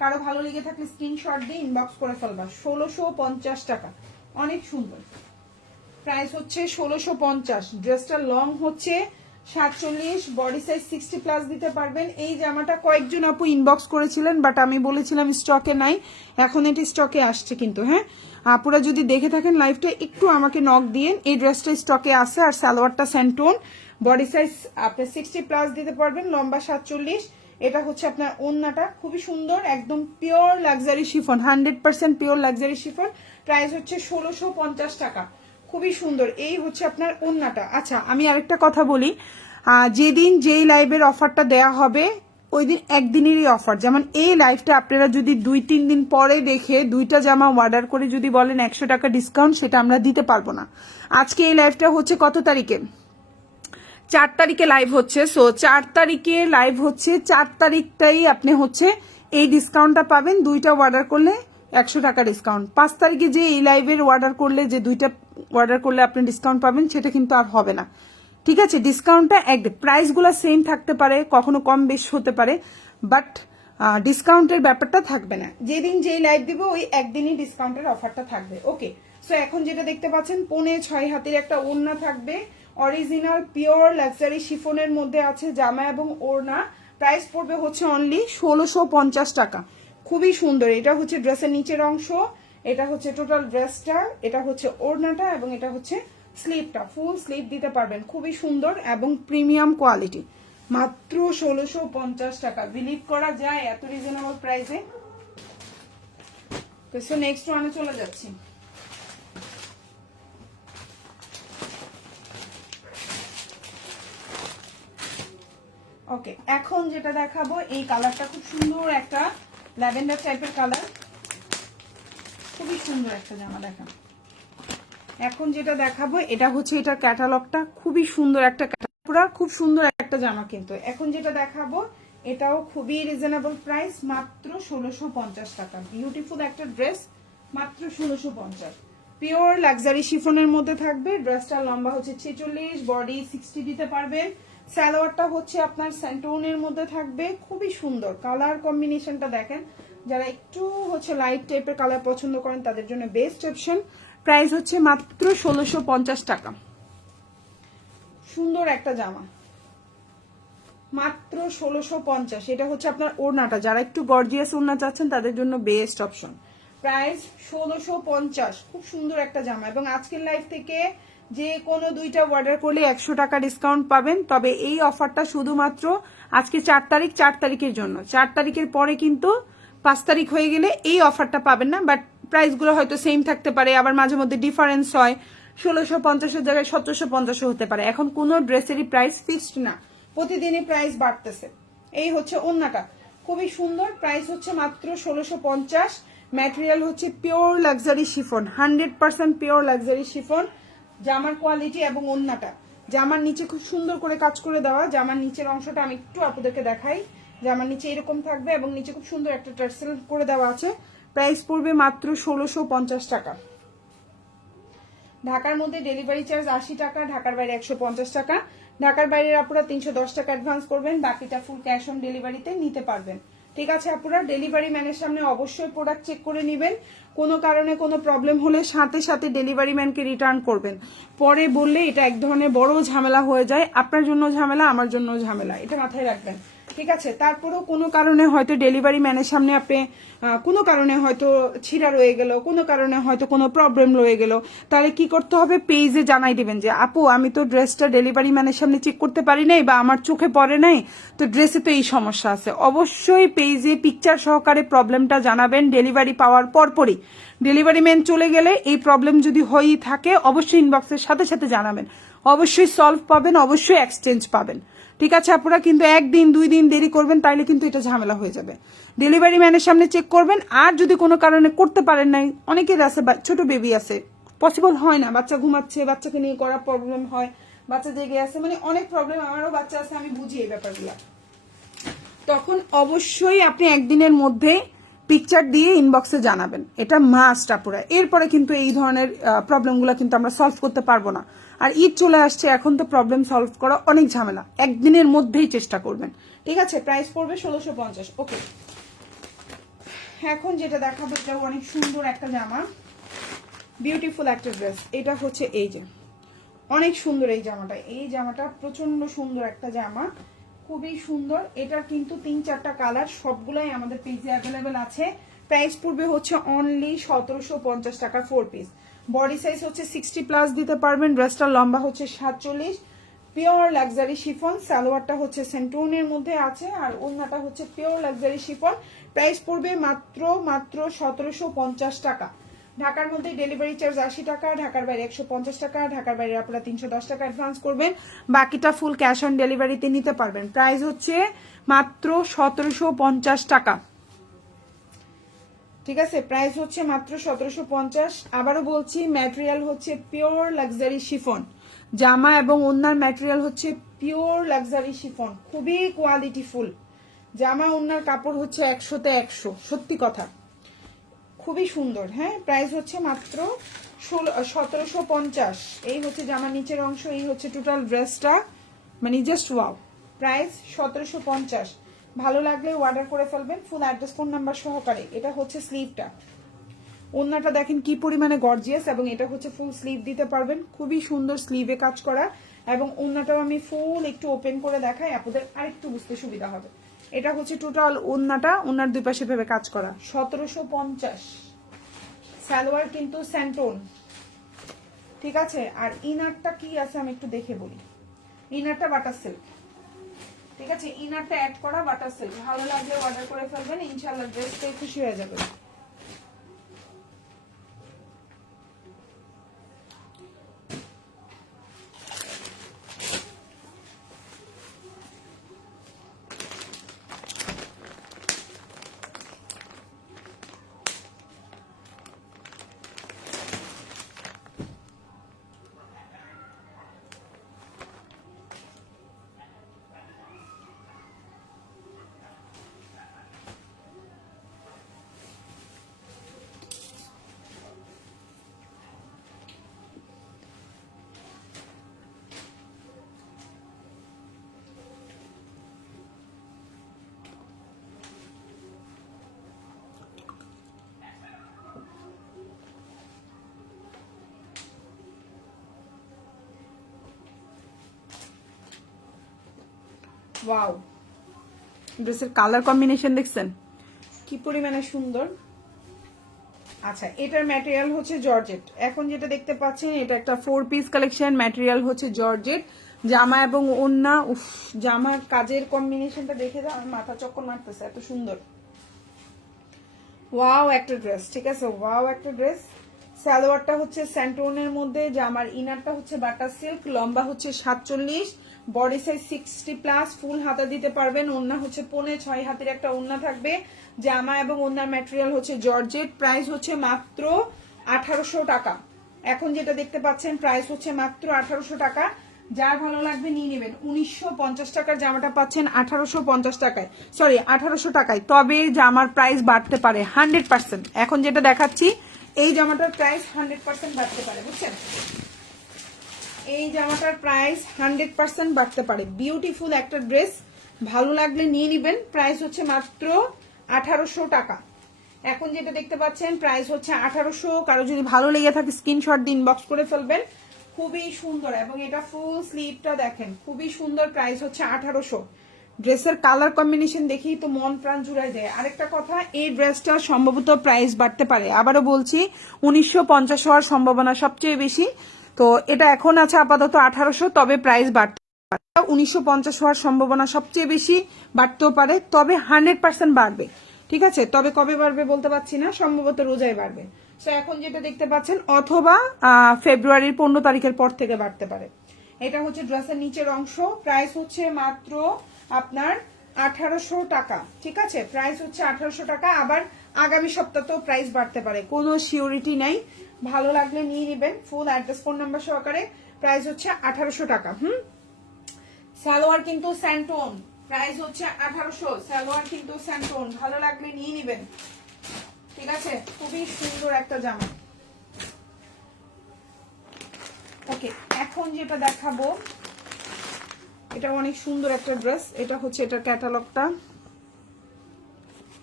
কারো ভালো লেগে থাকলে স্ক্রিনশট দিয়ে ইনবক্স করে ফেলবা। 1650 টাকা, অনেক সুন্দর। প্রাইস হচ্ছে 1650। ড্রেসটার লং হচ্ছে 47, বডি সাইজ 60+ দিতে পারবেন। এই জামাটা কয়েকজন আপু ইনবক্স করেছিলেন, বাট আমি বলেছিলাম স্টকে নাই, এখন এটি স্টকে আসছে কিন্তু। হ্যাঁ আপুরা যদি দেখে থাকেন লাইভটা একটু আমাকে নক দিয়েন। এই ড্রেসটা স্টকে আছে, আর সালোয়ারটা স্যান্টোন, বডি সাইজ আপনি 60+ দিতে পারবেন, লম্বা 47। এটা হচ্ছে আপনার ওড়নাটা, খুবই সুন্দর, একদম pure luxury chiffon, 100% pure luxury chiffon. Price হচ্ছে 1650 টাকা, খুবই সুন্দর। এই হচ্ছে আপনার ওড়নাটা। আচ্ছা আমি আরেকটা কথা বলি, যেদিন যেই লাইভের অফারটা দেয়া হবে ওই দিন একদিনেরই অফার। যেমন এই লাইভটা আপনারা যদি 2-3 দিন পরে দেখে দুইটা জামা অর্ডার করে যদি বলেন 100 টাকা ডিসকাউন্ট, সেটা আমরা দিতে পারবো না। আজকে এই লাইভটা হচ্ছে কত তারিখে? 4 তারিখে লাইভ হচ্ছে। সো 4 তারিখে লাইভ হচ্ছে, 4 তারিখটাই আপনি হচ্ছে এই ডিসকাউন্টটা পাবেন, দুইটা অর্ডার করলে 100 টাকা ডিসকাউন্ট। 5 তারিখে যে এই লাইভের অর্ডার করলে, যে দুইটা অর্ডার করলে আপনি ডিসকাউন্ট পাবেন, সেটা কিন্তু আর হবে না। ঠিক আছে, ডিসকাউন্টটা প্রাইসগুলো সেম থাকতে পারে, কখনো কম বেশি হতে পারে, বাট ডিসকাউন্টের ব্যাপারটা থাকবে না। যেদিন যেই লাইভ দিব ওই একদিনই ডিসকাউন্টের অফারটা থাকবে। ওকে, সো এখন যেটা দেখতে পাচ্ছেন 5.5 হাতের একটা ওড়না থাকবে, অরিজিনাল পিওর লাক্সারি শিফনের মধ্যে আছে জামা এবং ওড়না। প্রাইস পড়বে হচ্ছে অনলি 1650 টাকা, খুবই সুন্দর। এটা হচ্ছে ড্রেসের নিচের অংশ, এটা হচ্ছে টোটাল ড্রেসটা, এটা হচ্ছে ওড়নাটা, এবং এটা হচ্ছে স্লিভটা, ফুল স্লিভ দিতে পারবেন, খুবই সুন্দর এবং প্রিমিয়াম কোয়ালিটি। মাত্র 1650 টাকা, বিলিভ করা যায় এত রিজনেবল প্রাইসে। সো নেক্সট ওয়ানে চলে যাচ্ছি। ওকে, এখন যেটা দেখাবো এই কালারটা খুব সুন্দর, একটা ল্যাভেন্ডার টাইপের কালার, খুবই সুন্দর একটা জামা। দেখা এখন যেটা দেখাবো এটা হচ্ছে এটা ক্যাটালগটা, খুবই সুন্দর একটা পুরা, খুব সুন্দর একটা জামা কিন্তু। এখন যেটা দেখাবো এটাও খুবই রিজনেবল প্রাইস, মাত্র 1650 টাকা। বিউটিফুল একটা ড্রেস, মাত্র 1650। পিওর লাক্সারি শিফনের মধ্যে থাকবে। ড্রেসটার লম্বা হচ্ছে 46, বডি 60 দিতে পারবেন। সালোয়ারটা হচ্ছে আপনার স্যান্টোনের মধ্যে থাকবে, খুবই সুন্দর। কালার কম্বিনেশনটা দেখেন, যারা একটু হচ্ছে লাইট টাইপের কালার পছন্দ করেন তাদের জন্য বেস্ট অপশন। প্রাইস হচ্ছে মাত্র 1650 টাকা। সুন্দর একটা জামা, মাত্র 1650। এটা হচ্ছে আপনার ওড়নাটা, যারা একটু গর্জিয়াস ওড়না চাচ্ছেন তাদের জন্য বেস্ট অপশন। প্রাইস 1650, খুব সুন্দর একটা জামা। এবং আজকের লাইভ থেকে যে কোনো দুইটা অর্ডার করলে 100 টাকা ডিসকাউন্ট পাবেন। তবে এই অফারটা শুধুমাত্র আজকে 4 তারিখ, 4 তারিখের জন্য। 4 তারিখের পরে কিন্তু 5 তারিখ হয়ে গেলে এই অফারটা পাবেন না, বাট প্রাইসগুলো হয়তো সেম থাকতে পারে, আবার মাঝে মধ্যে ডিফারেন্স হয়, 1650-এর জায়গায় 1750 হতে পারে। এখন কোনো ড্রেসেরই প্রাইস ফিক্সড না, প্রতিদিনই প্রাইস বাড়তেছে। এই হচ্ছে ওড়নাটা, খুবই সুন্দর। প্রাইস হচ্ছে মাত্র 1650। ম্যাটেরিয়াল হচ্ছে pure luxury chiffon, 100% pure luxury chiffon. জামার কোয়ালিটি এবং ওড়নাটা, জামার নিচে খুব সুন্দর করে কাজ করে দেওয়া। জামার নিচের অংশটা আমি একটু আপনাদেরকে দেখাই। জামার নিচে এরকম থাকবে এবং নিচে খুব সুন্দর একটা টার্সেল করে দেওয়া আছে। প্রাইস পড়বে মাত্র 1650 টাকা। ঢাকার মধ্যে ডেলিভারি চার্জ 80 টাকা, ঢাকার বাইরে 150 টাকা। ঢাকার বাইরের আপুরা 310 টাকা অ্যাডভান্স করবেন, বাকিটা ফুল ক্যাশ অন ডেলিভারিতে নিতে পারবেন। ঠিক আছে আপুরা, ডেলিভারি ম্যানের সামনে অবশ্যই প্রোডাক্ট চেক করে নেবেন। কোনো কারণে কোনো প্রবলেম হলে সাথে সাথে ডেলিভারি ম্যানকে রিটার্ন করবেন। পরে বললে এটা এক ধরনের বড় ঝামেলা হয়ে যায়, আপনার জন্য ঝামেলা, আমার জন্য ঝামেলা, এটা মাথায় রাখবেন। ঠিক আছে, তারপরেও কোনো কারণে হয়তো ডেলিভারি ম্যানের সামনে আপনি কোনো কারণে হয়তো ছিঁড়া রয়ে গেল, কোনো কারণে হয়তো কোনো প্রবলেম রয়ে গেল, তাহলে কি করতে হবে, পেজে জানাই দিবেন যে আপু আমি তো ড্রেসটা ডেলিভারি ম্যানের সামনে চেক করতে পারি নাই, বা আমার চোখে পড়ে নাই, তো ড্রেসে তো এই সমস্যা আছে। অবশ্যই পেজে পিকচার সহকারে প্রবলেমটা জানাবেন ডেলিভারি পাওয়ার পরপরই। ডেলিভারি ম্যান চলে গেলে এই প্রবলেম যদি হয়েই থাকে অবশ্যই ইনবক্সের সাথে সাথে জানাবেন, অবশ্যই সলভ পাবেন, অবশ্যই এক্সচেঞ্জ পাবেন। ঠিক আছে আপনারা, কিন্তু 1 দিন 2 দিন দেরি করবেন তাইলে কিন্তু এটা ঝামেলা হয়ে যাবে। ডেলিভারি ম্যানের সামনে চেক করবেন। আর যদি কোনো কারণে করতে পারেন নাই, অনেকের আছে ছোট বেবি আছে, পসিবল হয় না, বাচ্চা ঘুমাচ্ছে, বাচ্চাকে নিয়ে করা প্রবলেম হয়, বাচ্চা জেগে আছে, মানে অনেক প্রবলেম। আমারও বাচ্চা আছে, আমি বুঝি এই ব্যাপারগুলো। তখন অবশ্যই আপনি একদিনের মধ্যে পিকচার দিয়ে ইনবক্সে জানাবেন, এটা মাস্ট আপুরা। এরপরে কিন্তু এই ধরনের প্রবলেমগুলো কিন্তু আমরা সলভ করতে পারবো না। আর ঈদ চলে আসছে, এখন তো প্রবলেম সলভ করা অনেক ঝামেলা, একদিনের মধ্যেই চেষ্টা করবেন। ঠিক আছে, প্রাইস পড়বে 1650। ওকে, এখন যেটা দেখাবো এটা অনেক সুন্দর একটা জামা, বিউটিফুল একটা ড্রেস। এটা হচ্ছে এই যে অনেক সুন্দর এই জামাটা, এই জামাটা প্রচন্ড সুন্দর একটা জামা, খুবই সুন্দর। এটার কিন্তু 3-4টা কালার, সবগুলাই আমাদের পেজে অ্যাভেলেবেল আছে। প্রাইস পড়বে হচ্ছে অনলি 1750 টাকা 4 পিস। বডি সাইজ হচ্ছে 60+ দিতে পারবেন। ড্রেসটার লম্বা হচ্ছে 47। পিওর লাক্সারি শিফন, সালোয়ারটা হচ্ছে সেন্টোনের মধ্যে আছে, আর ওড়নাটা হচ্ছে পিওর লাক্সারি শিফন। প্রাইস পড়বে মাত্র 1750 টাকা। ঢাকার মধ্যে ডেলিভারি চার্জ 80 টাকা, ঢাকার বাইরে 150 টাকা, ঢাকার বাইরে আপনারা 310 টাকা অ্যাডভান্স করবেন, বাকিটা ফুল ক্যাশ অন ডেলিভারিতে নিতে পারবেন। প্রাইস হচ্ছে মাত্র 1750 টাকা, ঠিক আছে? প্রাইস হচ্ছে মাত্র 1750। আবারও বলছি, ম্যাটেরিয়াল হচ্ছে পিওর লাক্সারি শিফন, জামা এবং ওড়নার ম্যাটেরিয়াল হচ্ছে পিওর লাক্সারি শিফন, খুবই কোয়ালিটিফুল জামা। ওড়নার কাপড় হচ্ছে 100-তে 100, সত্যি কথা, খুবই সুন্দর। হ্যাঁ, প্রাইস হচ্ছে মাত্র 1750। এই হচ্ছে জামার নিচের অংশ, এই হচ্ছে টোটাল ড্রেসটা, মানে জাস্ট ওয়াও। প্রাইস 1750। ভালো লাগলে অর্ডার করে ফেলবেন ফুল অ্যাড্রেস ফোন নাম্বার সহকারে। এটা হচ্ছে স্লিভটা, ওড়নাটা দেখেন কি পরিমাণে গর্জিয়াস, এবং এটা হচ্ছে ফুল স্লিভ দিতে পারবেন, খুবই সুন্দর স্লিভে কাজ করা। এবং ওড়নাটাও আমি ফুল একটু ওপেন করে দেখাই, আপনাদের আরেকটু বুঝতে সুবিধা হবে। এটা হচ্ছে টোটাল ওড়নাটা, ওড়নার দুই পাশে ভেবে কাজ করা, 1750। সালোয়ার কিন্তু স্যান্টোন, ঠিক আছে? আর ইনারটা কি আছে আমি একটু দেখে বলি। ইনারটা বাটার সিল্ক, ঠিক আছে? ইনারটা অ্যাড করা বাটার সিল্ক। ভালো লাগলে অর্ডার করে ফেলবেন, ইনশাআল্লাহ ড্রেস পেয়ে খুশি হয়ে যাবেন। ওয়াও, ড্রেসের কালার কম্বিনেশন দেখছেন কি পরিমাণে সুন্দর। আচ্ছা, এটার ম্যাটেরিয়াল হচ্ছে জর্জেট। এখন যেটা দেখতে পাচ্ছেন এটা একটা 4 পিস কালেকশন, ম্যাটেরিয়াল হচ্ছে জর্জেট, জামা এবং ওড়না। উফ, জামার কাজের কম্বিনেশনটা দেখে দাও, আমার মাথা চক্কর মারতেছে, এত সুন্দর। ওয়াও একটা ড্রেস, ঠিক আছে? ওয়াও একটা ড্রেস। সালোয়ারটা হচ্ছে স্যান্টোনের মধ্যে, জামার ইনারটা হচ্ছে বাটার সিল্ক, লম্বা হচ্ছে 47, বডি সাইজ 60+, ফুল হাতা দিতে পারবেন। ওড়না হচ্ছে 5.5 হাতের একটা ওড়না থাকবে। জামা এবং ওড়নার ম্যাটেরিয়াল হচ্ছে জর্জেট। প্রাইস হচ্ছে মাত্র 1800 টাকা। এখন যেটা দেখতে পাচ্ছেন প্রাইস হচ্ছে মাত্র 1800 টাকা। যার ভালো লাগবে নিয়ে নেবেন। 1950 টাকার জামাটা পাচ্ছেন 1850 টাকায়, সরি 1800 টাকায়। তবে জামার প্রাইস বাড়তে পারে 100%। এখন যেটা দেখাচ্ছি এই জামাটার প্রাইস 100% বাড়তে পারে, বুঝছেন? এই জামাটার প্রাইস 100% বাড়তে পারে। বিউটিফুল একটা ড্রেস, ভালো লাগলে নিয়ে নেবেন। প্রাইস হচ্ছে মাত্র 1800 টাকা। এখন যেটা দেখতে পাচ্ছেন প্রাইস হচ্ছে 1800। কারো যদি ভালো লেগে থাকে স্ক্রিনশট দিন, ইনবক্স করে ফেলবেন। খুবই সুন্দর, এবং এটা ফুল স্লিভটা দেখেন, খুবই সুন্দর। প্রাইস হচ্ছে 1800। ড্রেসের কালার কম্বিনেশন দেখেই তো মন প্রাণ জুড়াই যায়। আরেকটা কথা, এই ড্রেসটা সম্ভবত প্রাইস বাড়তে পারে, আবারও বলছি 1950 হওয়ার সম্ভাবনা সবচেয়ে বেশি। তো এটা এখন আছে আপাতত 1800, তবে প্রাইস বাড়তে পারে। 1950 হওয়ার সম্ভাবনা সবচেয়ে বেশি, বাড়তেও পারে, তবে 100% বাড়বে, ঠিক আছে? তবে কবে বাড়বে বলতে পারছি না, সম্ভবত রোজায় বাড়বে। তো এখন যেটা দেখতে পাচ্ছেন, অথবা ফেব্রুয়ারির 15 তারিখের পর থেকে বাড়তে পারে। এটা হচ্ছে ড্রেসের নিচের অংশ। প্রাইস হচ্ছে মাত্র আপনার 1800 টাকা, ঠিক আছে? প্রাইস হচ্ছে 1800 টাকা। আবার আগামী সপ্তাহতেও প্রাইস বাড়তে পারে, কোনো সিওরিটি নাই। ভালো লাগলে নিয়ে নেবেন ফুল অ্যাড্রেস ফোন নাম্বার সহকারে। প্রাইস হচ্ছে 1800 টাকা। সালোয়ার কিন্তু স্যান্টোন, প্রাইস হচ্ছে 1800। সালোয়ার কিন্তু স্যান্টোন, ভালো লাগলে নিয়ে নেবেন, ঠিক আছে? খুবই সুন্দর একটা জামা। ওকে, এখন যেটা দেখাবো এটা অনেক সুন্দর একটা ড্রেস। এটা হচ্ছে এটার ক্যাটালগটা।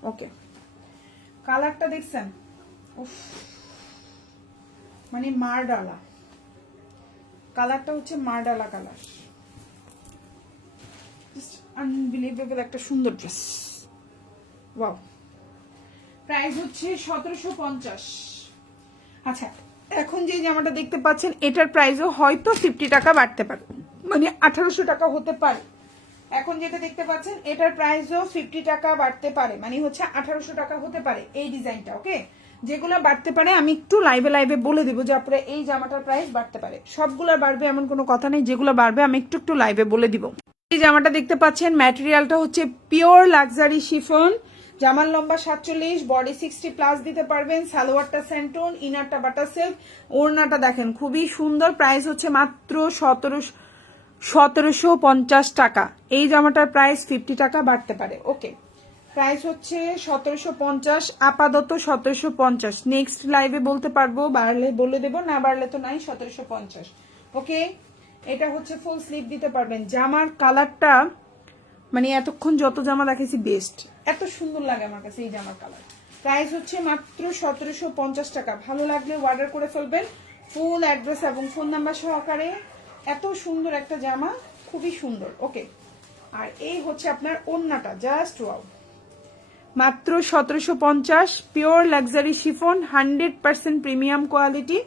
ওকে, কালারটা দেখছেন? উফ, মানে মার ডালা, কালারটা হচ্ছে মার্ডালা কালার, আনবিলিভেবল একটা সুন্দর ড্রেস। ওয়াও, প্রাইস হচ্ছে 1750। আচ্ছা, এখন যে জামাটা দেখতে পাচ্ছেন এটার প্রাইসও হয়তো 50 টাকা বাড়তে পারে, মানে 1800 টাকা হতে পারে। এখন যেটা দেখতে পাচ্ছেন এটার প্রাইসও 50 টাকা বাড়তে পারে, মানে হচ্ছে 1800 টাকা হতে পারে এই ডিজাইনটা। ওকে, যেগুলো বাড়তে পারে আমি একটু লাইভে বলে দিব যে আপনারা এই জামাটার প্রাইস বাড়তে পারে। সবগুলো বাড়বে এমন কোনো কথা নেই, যেগুলো বাড়বে আমি একটু লাইভে বলে দিব। এই জামাটা দেখতে পাচ্ছেন ম্যাটেরিয়ালটা হচ্ছে পিওর লাক্সারি শিফন, জামার লম্বা 47, বডি 60+ দিতে পারবেন। সালোয়ারটা স্যান্টন, ইনারটা বাটার সিল্ক, ওড়নাটা দেখেন খুবই সুন্দর। প্রাইস হচ্ছে মাত্র 1750 টাকা। এই জামাটার প্রাইস 50 টাকা বাড়তে পারে। ওকে, প্রাইস হচ্ছে 1750, আপাতত 1750। নেক্সট লাইভে বলতে পারবো, বাড়লে বলে দেবো, না বাড়লে তো নাই, 1750। ওকে, এটা হচ্ছে ফুল স্লিভ দিতে পারবেন। জামার কালারটা মানে এতক্ষণ যত জামা দেখেছি বেস্ট, এত সুন্দর লাগে আমার কাছে এই জামার কালার। প্রাইস হচ্ছে মাত্র 1750 টাকা। ভালো লাগলে অর্ডার করে ফেলবেন, ফুল অ্যাড্রেস এবং ফোন নাম্বার সহকারে। এত সুন্দর একটা জামা, খুবই সুন্দর। ওকে, আর এই হচ্ছে আপনার ওড়নাটা, জাস্ট ওয়াও, মাত্র 1750। Pure luxury chiffon, 100% premium quality,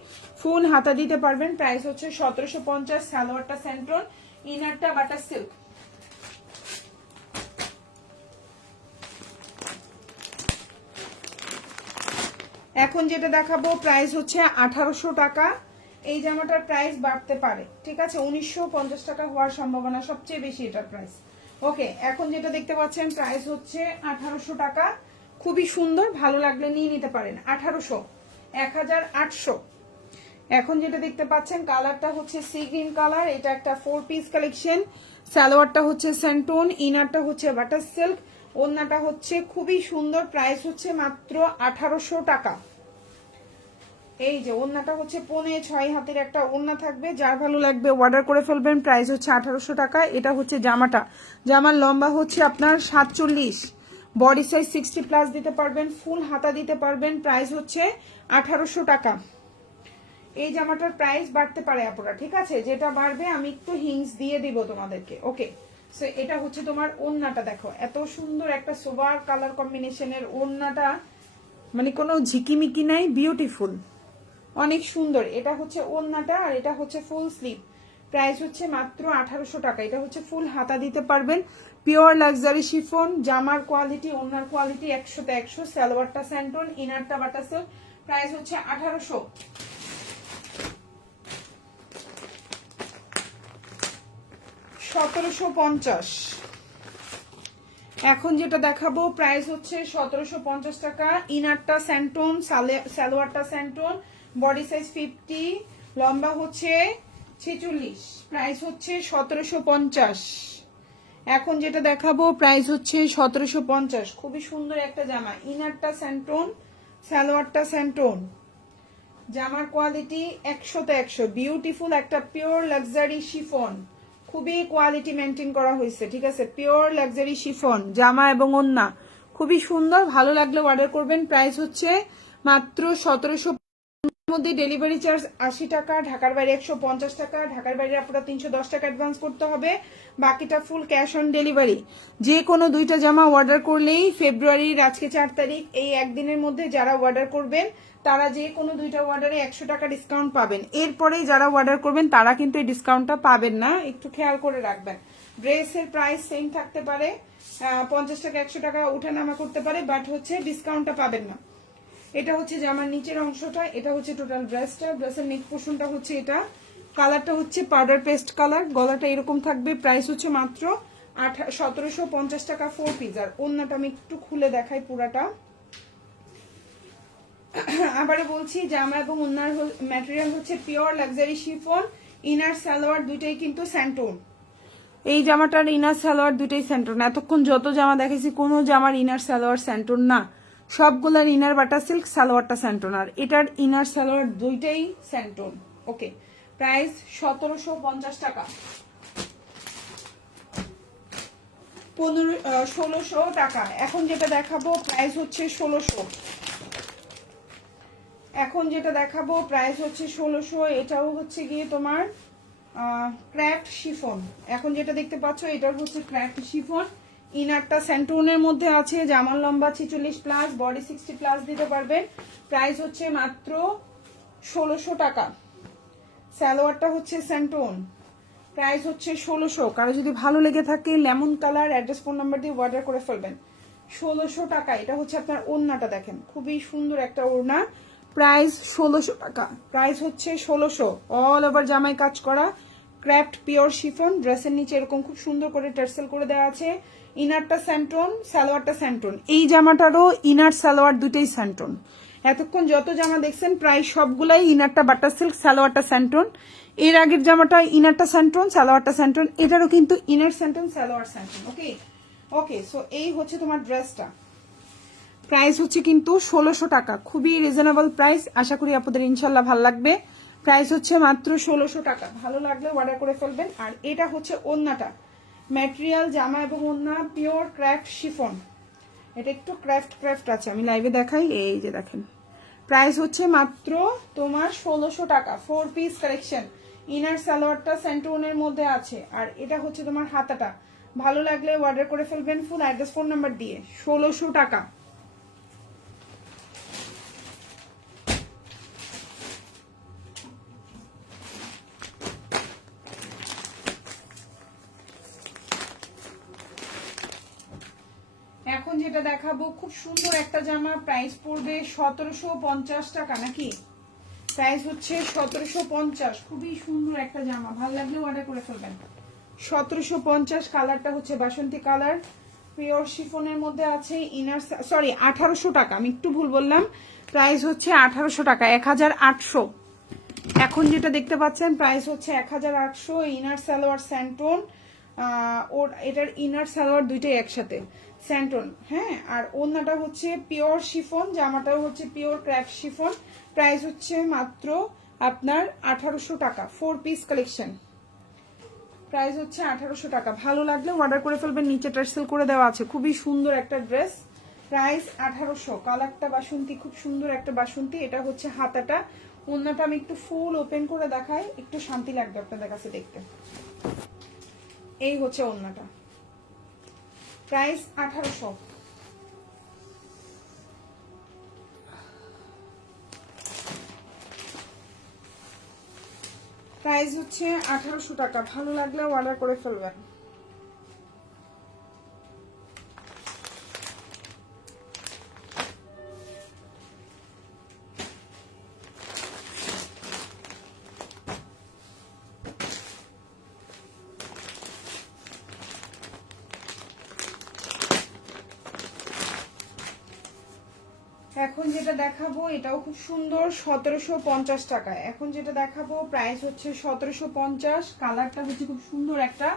full হাতা দিতে পারবেন। প্রাইস হচ্ছে 1750। সালোয়ারটা স্যান্টন, ইনারটা বাটার সিল্ক। এখন যেটা দেখাবো প্রাইস হচ্ছে 1800 টাকা। এই জামাটার প্রাইস বাড়তে পারে, ঠিক আছে, 1950 টাকা হওয়ার সম্ভাবনা সবচেয়ে বেশি এটার প্রাইস। ওকে, এখন যেটা দেখতে পাচ্ছেন প্রাইস হচ্ছে 1800 টাকা। খুবই সুন্দর, ভালো লাগলে নিয়ে নিতে পারেন। 1800, 1800। এখন যেটা দেখতে পাচ্ছেন কালারটা হচ্ছে সি গ্রিন কালার, এটা একটা 4 পিস কালেকশন। সালোয়ারটা হচ্ছে স্যান্টন, ইনারটা হচ্ছে বাটার সিল্ক, ওড়নাটা হচ্ছে খুবই সুন্দর। প্রাইস হচ্ছে মাত্র 1800 টাকা। এই যে ওড়নাটা হচ্ছে 5.5 হাতের একটা ওড়না থাকবে, যার ভালো লাগবে অর্ডার করে ফেলবেন। প্রাইস হচ্ছে 1800 টাকা। এটা হচ্ছে জামাটা, জামার লম্বা হচ্ছে আপনার 47, বডি সাইজ 60+ দিতে পারবেন, ফুল হাতা দিতে পারবেন। প্রাইস হচ্ছে 1800 টাকা। এই জামাটার প্রাইস বাড়তে পারে আপুরা, ঠিক আছে, যেটা বাড়বে আমি একটু হিংস দিয়ে দিব তোমাদেরকে। ওকে, সো এটা হচ্ছে তোমার ওড়নাটা, দেখো এত সুন্দর একটা সোবার কালার কম্বিনেশনের ওড়নাটা, মানে কোনো ঝিকিমিকি নাই, বিউটিফুল, অনেক সুন্দর। এটা হচ্ছে ওড়নাটা, আর এটা হচ্ছে ফুল স্লিভ। প্রাইস হচ্ছে মাত্র 1800 টাকা। এটা হচ্ছে ফুল হাতা দিতে পারবেন, পিওর লাক্সারি শিফন, জামার কোয়ালিটি, ওড়নার কোয়ালিটি 100তে 100। সালোয়ারটা স্যান্টন, ইনারটা বাটার সিল্ক। প্রাইস হচ্ছে 1800। 1750। এখন যেটা দেখাবো প্রাইস হচ্ছে 1750 টাকা। ইনারটা স্যান্টন, সালোয়ারটা স্যান্টন, বডি সাইজ 50, লম্বা হচ্ছে 46। প্রাইস হচ্ছে 1750। এখন যেটা দেখাবো প্রাইস হচ্ছে 1750। খুবই সুন্দর একটা জামা, ইনারটা স্যান্টন, সালোয়ারটা স্যান্টন, জামার কোয়ালিটি 100তে 100, বিউটিফুল একটা পিওর লাক্সারি শিফন, খুবই কোয়ালিটি মেনটেন করা হয়েছে, ঠিক আছে, পিওর লাক্সারি শিফন, জামা এবং ওড়না খুবই সুন্দর। ভালো লাগলে অর্ডার করবেন। প্রাইস হচ্ছে মাত্র 1700 মধ্যে। ডেলিভারি চার্জ 80 টাকা, ঢাকার বাইরে 150 টাকা, ঢাকার বাইরে আপনারা 310 টাকা অ্যাডভান্স করতে হবে, বাকিটা ফুল ক্যাশ অন ডেলিভারি। যে কোনো দুইটা জামা অর্ডার করলেই ফেব্রুয়ারির আজকে 4 তারিখ, এই একদিনের মধ্যে যারা অর্ডার করবেন তারা যে কোনো দুইটা অর্ডারে 100 টাকা ডিসকাউন্ট পাবেন। এরপরে যারা অর্ডার করবেন তারা কিন্তু এই ডিসকাউন্টটা পাবেন না, একটু খেয়াল করে রাখবেন। ড্রেসের প্রাইস সেম থাকতে পারে, 50 টাকা 100 টাকা উঠানামা করতে পারে, বাট হচ্ছে ডিসকাউন্টটা পাবেন না। এটা হচ্ছে জামার নিচের অংশটা, এটা হচ্ছে টোটাল ড্রেসটা, ড্রেসের নেক পোর্শনটা হচ্ছে এটা। কালারটা হচ্ছে পাউডার পেস্ট কালার, গলাটা এরকম থাকবে। প্রাইস হচ্ছে মাত্র 1750 টাকা 4 পিস। আর ওড়নাটা আমি একটু খুলে দেখাই পুরাটা। আবারও বলছি, জামা এবং ওড়নার ম্যাটেরিয়াল হচ্ছে pure luxury chiffon, inner salwar দুইটাই কিন্তু স্যান্টন। এই জামাটার ইনার সালোয়ার দুইটাই স্যান্টন। এতক্ষণ যত জামা দেখেছি কোনো জামার ইনার সালোয়ার স্যান্টন না, সবগুলার ইনার বাটার সিল্ক, সালোয়ারটা স্যান্টন, আর এটার ইনার সালোয়ার দুইটাই স্যান্টন। ওকে, প্রাইস 1750 টাকা। 1600 টাকা। এখন যেটা দেখাবো প্রাইস হচ্ছে 1600। এখন যেটা দেখাবো প্রাইস হচ্ছে 1600। এটাও হচ্ছে গিয়ে তোমার ক্র্যাফট শিফন। এখন যেটা দেখতে পাচ্ছ এটার হচ্ছে ক্র্যাফট শিফন। ইনারটা স্যান্টোনের মধ্যে আছে, জামার লম্বা 46 প্লাস, বডি 60 প্লাস দিতে পারবেন। প্রাইস হচ্ছে মাত্র 1600 টাকা। সালোয়ারটা হচ্ছে স্যান্টোন, প্রাইস হচ্ছে 1600। কারো যদি ভালো লেগে থাকে lemon colour, address phone number দিয়ে অর্ডার করে ফেলবেন। 1600 টাকা। এটা হচ্ছে আপনার ওড়নাটা, দেখেন খুবই সুন্দর একটা ওড়না। প্রাইস 1600 টাকা। প্রাইস হচ্ছে 1600। অল ওভার জামাই কাজ করা ক্র্যাফট পিওর শিফন। ড্রেসের নিচে এরকম খুব সুন্দর করে টার্সেল করে দেওয়া আছে। ইনারটা স্যান্টোন, সালোয়ারটা স্যান্টোন। এই জামাটারও ইনার সালোয়ার দুটেই স্যান্টোন। এতক্ষণ যত জামা দেখছেন প্রায় সবগুলাই ইনারটা বাটার সিল্ক, সালোয়ারটা স্যান্টোন। এর আগের জামাটা ইনারটা স্যান্টোন, সালোয়ারটা স্যান্টোন। এটারও কিন্তু ইনার স্যান্টোন, সালোয়ার স্যান্টোন। ওকে ওকে, সো এই হচ্ছে তোমার ড্রেসটা। প্রাইস হচ্ছে কিন্তু 1600 টাকা, খুবই রিজনেবল প্রাইস। আশা করি আপনাদের ইনশাল্লাহ ভালো লাগবে। প্রাইস হচ্ছে মাত্র 1600 টাকা। ভালো লাগলে অর্ডার করে ফেলবেন। আর এটা হচ্ছে ওড়নাটা, ম্যাটেরিয়াল জামা এবং ওড়না পিওর ক্র্যাফট শিফন। এটা একটু ক্র্যাফট ক্র্যাফট আছে, আমি লাইভে দেখাই। এই যে দেখেন, প্রাইস হচ্ছে মাত্র তোমার 1600 টাকা। 4 পিস কালেকশন। ইনার সালোয়ারটা স্যান্টোনের মধ্যে আছে, আর এটা হচ্ছে তোমার হাতাটা। ভালো লাগলে অর্ডার করে ফেলবেন ফুল অ্যাড্রেস ফোন নাম্বার দিয়ে। 1600 টাকা। এখন যেটা দেখাবো খুব সুন্দর একটা জামা, প্রাইস পড়বে 1750 টাকা নাকি? প্রাইস হচ্ছে 1750। খুবই সুন্দর একটা জামা, ভালো লাগলে অর্ডার করে ফেলবেন। 1750। কালারটা হচ্ছে বাসন্তী কালার, পিওর শিফনের মধ্যে আছে। ইনার সরি 1800 টাকা, আমি একটু ভুল বললাম। প্রাইস হচ্ছে 1800 টাকা, 1800। এখন যেটা দেখতে পাচ্ছেন প্রাইস হচ্ছে 1800। ইনার সালোয়ার স্যান্টোন, ওর এটার ইনার সালোয়ার দুইটাই একসাথে স্যান্টোন, হ্যাঁ। আর ওড়নাটা হচ্ছে পিওর শিফন, জামাটাও হচ্ছে পিওর ক্র্যাফট শিফন। প্রাইস হচ্ছে মাত্র আপনার 1800 টাকা। 4 পিস কালেকশন। প্রাইস হচ্ছে 1800 টাকা। ভালো লাগলে অর্ডার করে ফেলবেন, নিচে টার্সেল করে দেওয়া আছে। খুবই সুন্দর একটা ড্রেস, প্রাইস 1800। কালারটা বাসন্তী, খুব সুন্দর একটা বাসন্তী। এটা হচ্ছে হাতাটা। ওড়নাটা আমি একটু ফুল ওপেন করে দেখাই, একটু শান্তি লাগবে আপনাদের কাছে দেখতে। এই হচ্ছে ওড়নাটা, প্রাইস 1800। প্রাইস হচ্ছে 1800 টাকা। ভালো লাগলে অর্ডার করে ফেলবেন। এখন যেটা দেখাবো এটাও খুব সুন্দর, 1750 টাকায়। এখন যেটা দেখাবো প্রাইস হচ্ছে 1750। কালারটা হচ্ছে খুব সুন্দর একটা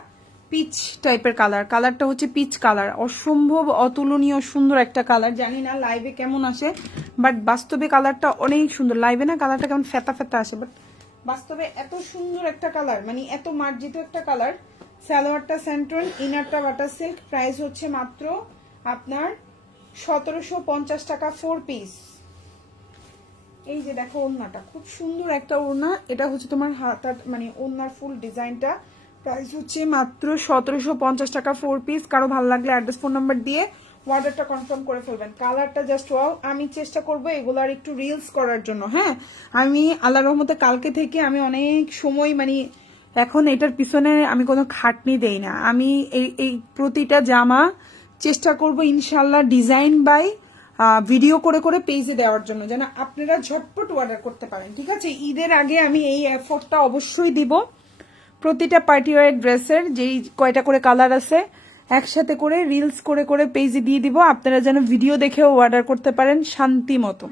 পিচ টাইপের কালার। কালারটা হচ্ছে পিচ কালার, অসম্ভব অতুলনীয় সুন্দর একটা কালার। জানি না লাইভে কেমন আসে, বাট বাস্তবে কালারটা অনেক সুন্দর। লাইভে না কালারটা কেমন ফেতা ফেতা আসে, বাট বাস্তবে এত সুন্দর একটা কালার, মানে এত মার্জিত একটা কালার। সালোয়ারটা স্যান্টোন, ইনারটা বাটার সিল্ক। প্রাইস হচ্ছে মাত্র আপনার 1750 টাকা। 4 পিস। এই যে দেখো ওড়নাটা, খুব সুন্দর একটা ওড়না। এটা হচ্ছে তোমার হাতার মানে ওড়নার ফুল ডিজাইনটা। প্রাইস হচ্ছে মাত্র 1750 টাকা। 4 পিস। কারো ভালো লাগলে অ্যাড্রেস ফোন নাম্বার দিয়ে অর্ডারটা কনফার্ম করে ফেলবেন। কালারটা জাস্ট ওয়াও। আমি চেষ্টা করবো এগুলার একটু রিলস করার জন্য, হ্যাঁ। আমি আল্লাহর রহমতে কালকে থেকে আমি অনেক সময় মানে এখন এটার পিছনে আমি কোনো খাটনি দেই না। আমি এই প্রতিটা জামা চেষ্টা করব ইনশাল্লাহ ডিজাইন বাই ভিডিও করে করে পেজে দেওয়ার জন্য, যেন আপনারা ঝটপট অর্ডার করতে পারেন। ঠিক আছে, ঈদের আগে আমি এই এফোর্টটা অবশ্যই দিব। প্রতিটা পার্টি ওয়্যার ড্রেসের যেই কয়টা করে কালার আছে একসাথে করে রিলস করে করে পেজে দিয়ে দিব, আপনারা যেন ভিডিও দেখেও অর্ডার করতে পারেন শান্তি মতো।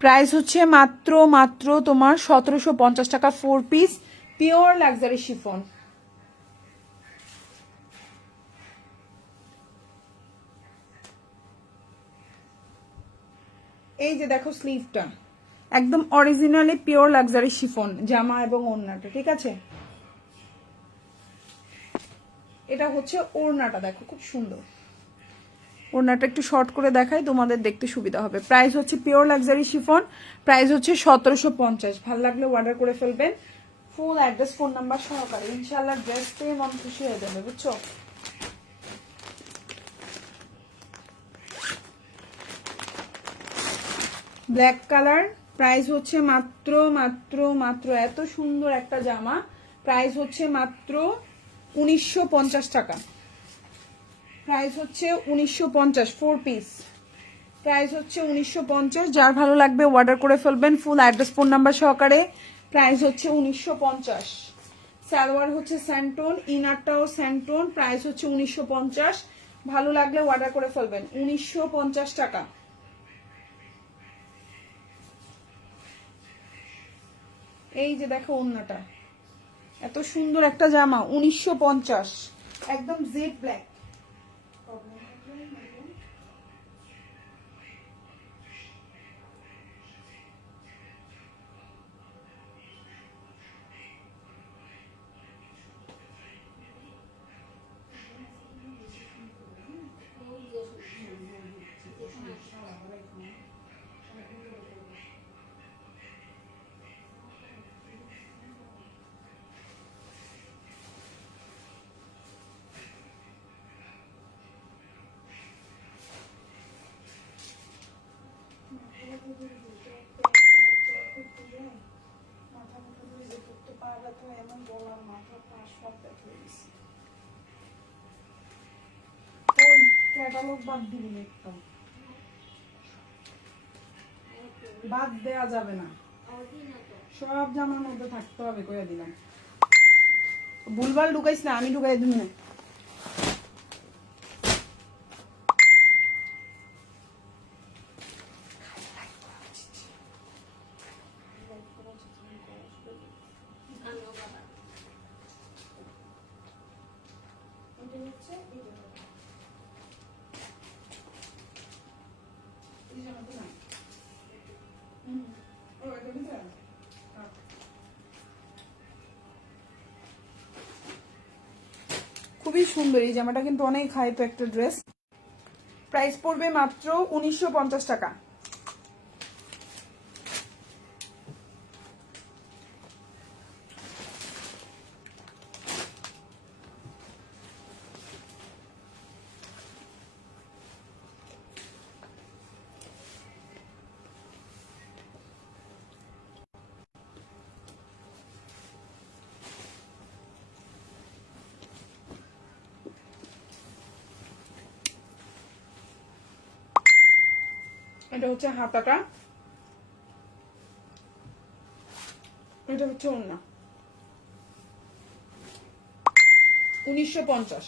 প্রাইস হচ্ছে মাত্র মাত্র তোমার 1750 টাকা। 4 পিস পিওর লাক্সারি শিফন। এই যে দেখো স্লিভটা একদম অরিজিনালি পিওর লাক্সারি শিফন জামা এবং ওড়নাটা। ঠিক আছে, এটা হচ্ছে ওড়নাটা, দেখো খুব সুন্দর। ওড়নাটা একটু শর্ট করে দেখাই, তোমাদের দেখতে সুবিধা হবে। প্রাইস হচ্ছে পিওর লাক্সারি শিফন। প্রাইস হচ্ছে 1750। ভালো লাগলে অর্ডার করে ফেলবেন। ফুল অ্যাড্রেস ফোন নাম্বার সহকারে ইনশাআল্লাহ ড্রেস পেয়ে মন খুশি হয়ে যাবে, বুঝছো? ব্ল্যাক কালার, প্রাইস হচ্ছে মাত্র মাত্র মাত্র, এত সুন্দর একটা জামা, প্রাইস হচ্ছে মাত্র 1950 টাকা। প্রাইস হচ্ছে 1950, 4 পিস, প্রাইস হচ্ছে 1950। যার ভালো লাগবে অর্ডার করে ফেলবেন ফুল অ্যাড্রেস ফোন নাম্বার সহকারে। প্রাইস হচ্ছে 1950। সালোয়ার হচ্ছে স্যান্টন, ইনারটাও স্যান্টন, প্রাইস হচ্ছে 1950। ভালো লাগলে অর্ডার করে ফেলবেন, 1950 টাকা। এই যে দেখো ওড়নাটা, এত সুন্দর একটা জামা, 1950, একদম জেড ব্ল্যাক। বাদ দেয়া যাবে না, সব জামার মধ্যে থাকতে হবে, কইয়া দিলাম। ভুলভাল ঢুকাইস না, আমি ঢুকাই দিই না। খুবই সুন্দর এই জামাটা, কিন্তু অনেক হাইপ একটা ড্রেস। প্রাইস পড়বে মাত্র 1950 টাকা। এটা হচ্ছে হাতাটা, এটা হচ্ছে ওড়না, 1950।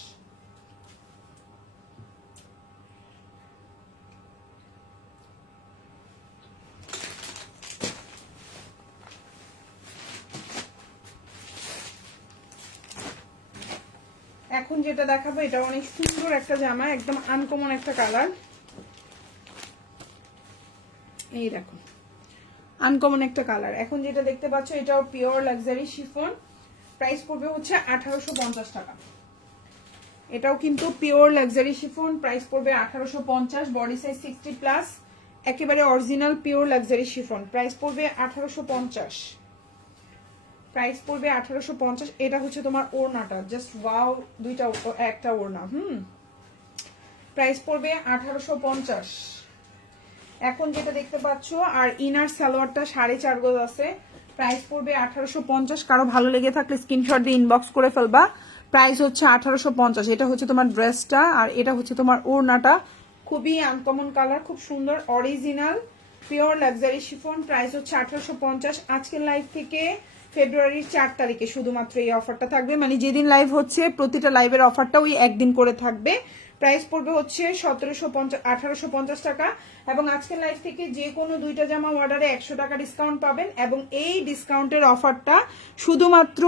এখন যেটা দেখাবো এটা অনেক সুন্দর একটা জামা, একদম আনকমন একটা কালার। এই দেখো আনকমন একটা কালার। এখন যেটা দেখতে পাচ্ছ এটাও পিওর লাক্সারি শিফন, প্রাইস পড়বে হচ্ছে 1850 টাকা। এটাও কিন্তু পিওর লাক্সারি শিফন, প্রাইস পড়বে 1850, বডি সাইজ 60+, একেবারে original pure luxury chiffon, price পড়বে 1850। প্রাইস পড়বে 1850। এটা হচ্ছে তোমার ওড়নাটা, জাস্ট ওয়াও, দুইটা একটা ওড়না, প্রাইস পড়বে 1850। এখন যেটা দেখতে পাচ্ছ, আর ইনার সালোয়ারটা 4.5 গজ আছে, প্রাইস পড়বে 1850। কারো ভালো লেগে থাকলে স্ক্রিনশট দিয়ে ইনবক্স করে ফেলবা। প্রাইস হচ্ছে 1850। এটা হচ্ছে তোমার ড্রেসটা, আর এটা হচ্ছে তোমার ওড়নাটা। খুবই আনকমন কালার, খুব সুন্দর, original pure luxury chiffon, price হচ্ছে 1850। আজকের লাইভ থেকে ফেব্রুয়ারির 4 তারিখে শুধুমাত্র এই অফারটা থাকবে, মানে যেদিন লাইভ হচ্ছে প্রতিটা লাইভের অফারটা ওই একদিন করে থাকবে। প্রাইস পড়বে হচ্ছে 1850 টাকা। এবং আজকের লাইভ থেকে যে কোনো দুইটা জামা অর্ডারে 100 টাকা ডিসকাউন্ট পাবেন। এবং এই ডিসকাউন্টের অফারটা শুধুমাত্র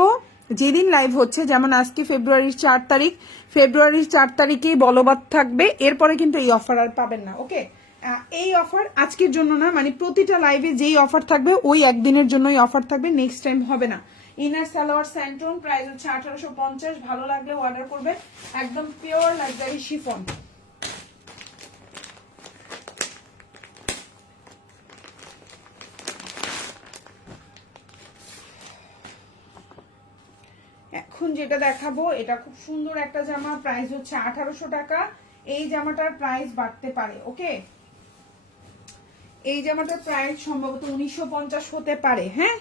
যেদিন লাইভ হচ্ছে, যেমন আজকে ফেব্রুয়ারির 4 তারিখ, ফেব্রুয়ারির 4 তারিখেই বলবৎ থাকবে, এরপরে কিন্তু এই অফার আর পাবেন না। ওকে, এই অফার আজকের জন্য না, মানে প্রতিটা লাইভে যেই অফার থাকবে ওই একদিনের জন্যই অফার থাকবে, নেক্সট টাইম হবে না। ইনার সালোয়ার স্যান্টন, প্রাইস হচ্ছে 1850। ভালো লাগলে অর্ডার করবে, একদম পিওর লাক্সারি শিফন। এখন যেটা দেখাবো এটা খুব সুন্দর একটা জামা, প্রাইস হচ্ছে 1800 টাকা। এই জামাটার প্রাইস বাড়তে পারে, ওকে। এই জামাটার প্রাইস সম্ভবত 1950 হতে পারে, হ্যাঁ।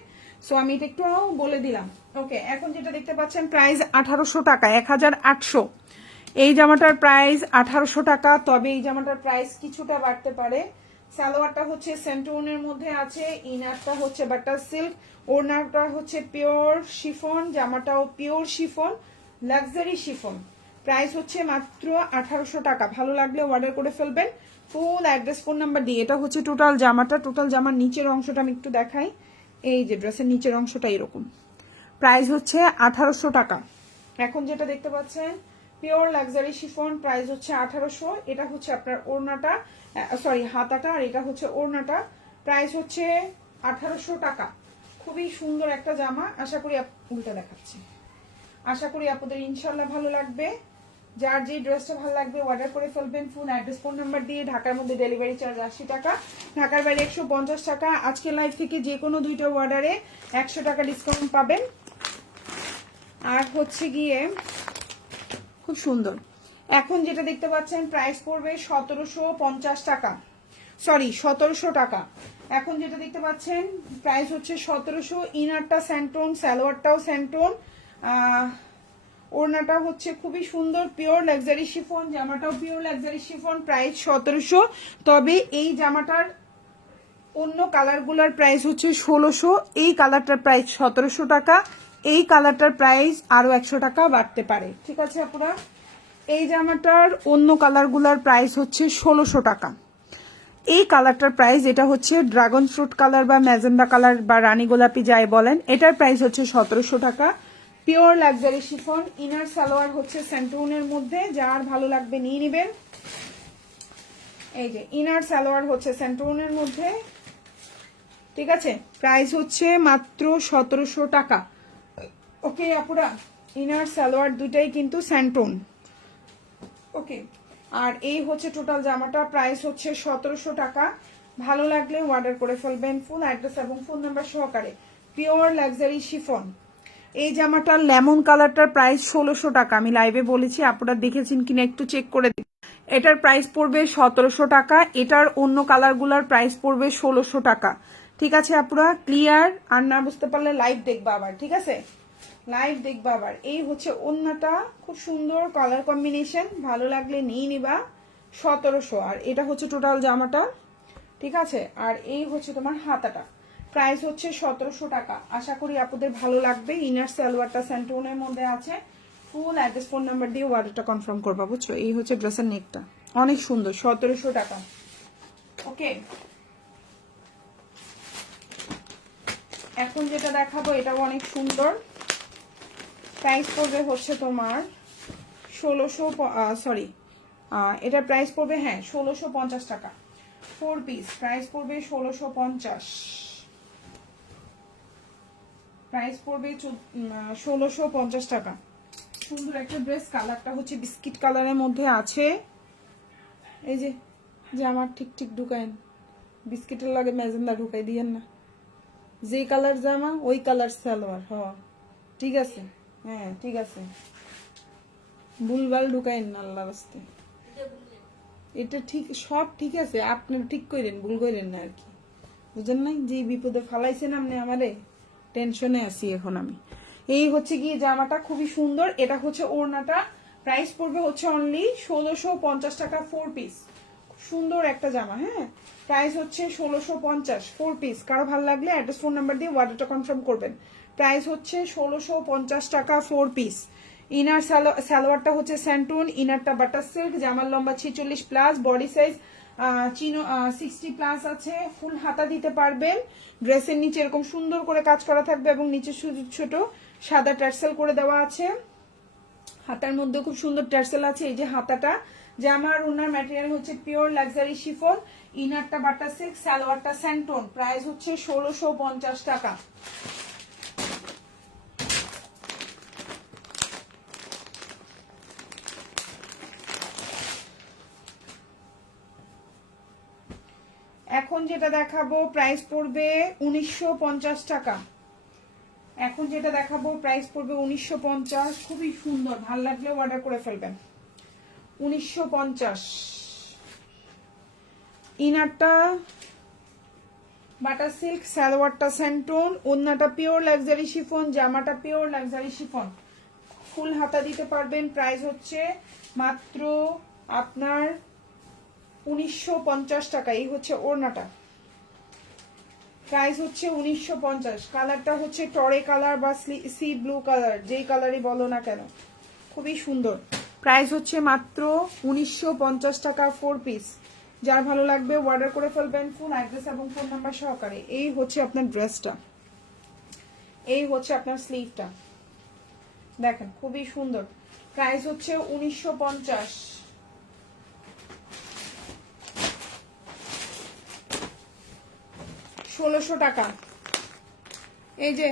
সো আমি এটা একটু বলে দিলাম, ওকে। এখন যেটা দেখতে পাচ্ছেন প্রাইস 1800 টাকা, 1800। এই জামাটার প্রাইস 1800 টাকা, তবে এই জামাটার প্রাইস কিছুটা বাড়তে পারে। সালোয়ারটা হচ্ছে সেন্টোনের মধ্যে আছে, ইনারটা হচ্ছে বাটার সিল্ক, ওড়নাটা হচ্ছে পিওর শিফন, জামাটাও pure chiffon, luxury chiffon. Price হচ্ছে মাত্র 1800 টাকা। ভালো লাগলে অর্ডার করে ফেলবেন। ফুল অ্যাড্রেস, ফোন নাম্বার দিয়ে। এটা হচ্ছে টোটাল জামাটা। টোটাল জামার নিচের অংশটা আমি একটু দেখাই। এই যে ড্রেসের নিচের অংশটা এরকম। প্রাইস হচ্ছে 1800 টাকা। এখন যেটা দেখতে পাচ্ছেন পিওর লাক্সারি শিফন, প্রাইস হচ্ছে 1800। এটা হচ্ছে আপনার ওড়নাটা, সরি হাতাটা, আর এটা হচ্ছে ওড়নাটা। প্রাইস হচ্ছে 1800 টাকা। খুবই সুন্দর একটা জামা। আশা করি উল্টা দেখাচ্ছি। আশা করি আপনাদের ইনশাল্লাহ ভালো লাগবে। যার যে ড্রেসটা ভালো লাগবে অর্ডার করে ফেলবেন। ফুল অ্যাড্রেস, ফোন নাম্বার দিয়ে। ঢাকার মধ্যে ডেলিভারি চার্জ 80 টাকা, ঢাকার বাইরে 150 টাকা। আজকে লাইভ থেকে যে কোনো দুইটা অর্ডারে 100 টাকা ডিসকাউন্ট পাবেন। আর হচ্ছে গিয়ে খুব সুন্দর, এখন যেটা দেখতে পাচ্ছেন প্রাইস পড়বে 1750 টাকা, সরি 1700 টাকা। এখন যেটা দেখতে পাচ্ছেন প্রাইস হচ্ছে 1700। ইনারটা স্যান্টোন, সালোয়ারটাও স্যান্টোন, ওড়নাটা হচ্ছে খুবই সুন্দর পিওর লাক্সারি শিফন, জামাটাও পিওর লাক্সারি শিফন, প্রাইস 1700। তবে এই জামাটার অন্য কালারগুলোর প্রাইস হচ্ছে 1600। এই কালারটার প্রাইস 1700 টাকা। এই কালারটার প্রাইস আরো 100 টাকা বাড়তে পারে, ঠিক আছে আপনারা। এই জামাটার অন্য কালারগুলোর প্রাইস হচ্ছে 1600 টাকা। এই কালারটার প্রাইস, এটা হচ্ছে ড্রাগন ফ্রুট কালার বা ম্যাজেন্ডা কালার বা রানী গোলাপি যাই বলেন, এটার প্রাইস হচ্ছে 1700 টাকা। Pure luxury chiffon, inner salwar হচ্ছে সেন্টোনের মধ্যে, যার ভালো লাগবে নিয়ে নেবেন। এই যে ইনার সালোয়ার হচ্ছে সেন্টোনের মধ্যে, ঠিক আছে। প্রাইস হচ্ছে মাত্র 1700 টাকা, ওকে আপুরা। ইনার সালোয়ার দুটাই কিন্তু স্যান্টোন, ওকে। আর এই হচ্ছে টোটাল জামাটা, প্রাইস হচ্ছে 1700 টাকা। ভালো লাগলে অর্ডার করে ফেলবেন। ফুল অ্যাড্রেস এবং ফোন নাম্বার সহকারে। Pure luxury chiffon. এই জামাটার লেমন কালারটার প্রাইস 1600 টাকা। আমি লাইভে বলেছি, আপনারা দেখেছেন কিনা একটু চেক করে দিন। এটার প্রাইস পড়বে 1700 টাকা। এটার অন্য কালারগুলোর প্রাইস পড়বে 1600 টাকা, ঠিক আছে আপনারা। ক্লিয়ার? আর না বুঝতে পারলে লাইভ দেখবা আবার, ঠিক আছে, লাইভ দেখবা আবার। এই হচ্ছে ওড়নাটা, খুব সুন্দর কালার কম্বিনেশন, ভালো লাগলে নিয়ে নিবা। 1700। আর এটা হচ্ছে টোটাল জামাটা, ঠিক আছে। আর এই হচ্ছে তোমার হাতাটা, প্রাইস হচ্ছে 1700 টাকা। আশা করি আপনাদের ভালো লাগবে। ইনার সালোয়ারটা স্যান্টোনের মধ্যে আছে। ফুল অ্যাড্রেস, ফোন নাম্বার দিয়ে অর্ডারটা কনফার্ম করবা, বুঝছো। এই হচ্ছে ড্রেসের নেকটা, অনেক সুন্দর, 1700 টাকা, ওকে। এখন যেটা দেখাবো এটাও অনেক সুন্দর। প্রাইস পড়বে হচ্ছে তোমার 1600, সরি এটার প্রাইস পড়বে, হ্যাঁ, 1650 টাকা। 4 পিস, প্রাইস পড়বে 1650। প্রাইস পড়বে 1650 টাকা। সুন্দর একটা ড্রেস, কালারটা হচ্ছে বিস্কিট কালারের মধ্যে আছে। এই যে জামার ঠিক ঠিক ঢুকায়েন, বিস্কিটের লাগে ম্যাজেন্ডা ঢুকাই দিয়েন না। যে কালার জামা ওই কালার সালোয়ার, হ্যাঁ ঠিক আছে, হ্যাঁ ঠিক আছে, ভুলভাল ঢুকাইন না আল্লাহ রাস্তে। এটা ঠিক, সব ঠিক আছে, আপনি ঠিক করেন, ভুল করেন না আর কি, বুঝেন নাই? যে বিপদে ফালাইছেন আপনি আমারে, টেনশনে আছি এখন আমি। এই হচ্ছে গিয়ে জামাটা, খুবই সুন্দর। এটা হচ্ছে ওড়নাটা, প্রাইস পড়বে হচ্ছে অনলি 1650 টাকা। 4 পিস, সুন্দর একটা জামা, হ্যাঁ। প্রাইস হচ্ছে 1650, 4 পিস। কারো ভালো লাগলে অ্যাড্রেস, ফোন নাম্বার দিয়ে অর্ডারটা কনফার্ম করবেন। প্রাইস হচ্ছে 1650 টাকা, 4 পিস। ইনার সালোয়ারটা হচ্ছে স্যান্টুন, ইনারটা বাটার সিল্ক, জামার লম্বা 46 প্লাস, বডি সাইজ চিনো 60 প্লাস আছে। ফুল হাতা দিতে পারবেন। ড্রেসের নিচে এরকম সুন্দর করে কাজ করা থাকবে এবং নিচে ছোট সাদা টার্সেল করে দেওয়া আছে। হাতার মধ্যে খুব সুন্দর টার্সেল আছে। এই যে হাতাটা, জামার ওনার ম্যাটেরিয়াল হচ্ছে পিওর লাক্সারি শিফন, ইনারটা বাটার সিল্ক, সালোয়ারটা স্যান্টন। প্রাইস হচ্ছে 1650 টাকা। এখন যেটা দেখাবো প্রাইস পড়বে 1950 টাকা। এখন যেটা দেখাবো প্রাইস পড়বে 1950, খুবই সুন্দর, ভালো লাগলে অর্ডার করে ফেলবেন। 1950। ইনারটা বাটার সিল্ক, সালোয়ারটা স্যান্টোন, ওড়নাটা পিওর লাক্সারি শিফন, জামাটা পিওর লাক্সারি শিফন, ফুল হাতা দিতে পারবেন। প্রাইস হচ্ছে মাত্র আপনার 1950 টাকা। এই হচ্ছে ওড়নাটা, প্রাইস হচ্ছে 1950। কালারটা হচ্ছে টরে কালার বা সি ব্লু কালার, যেই কালারই বলো না কেন, খুবই সুন্দর। প্রাইস হচ্ছে মাত্র 1950 টাকা 4 পিস। যার ভালো লাগবে অর্ডার করে ফেলবেন ফুল অ্যাড্রেস এবং ফোন নাম্বার সহকারে। এই হচ্ছে আপনার ড্রেসটা, এই হচ্ছে আপনার স্লিভটা, দেখেন খুবই সুন্দর। প্রাইস হচ্ছে 1950। 1600 টাকা। এই যে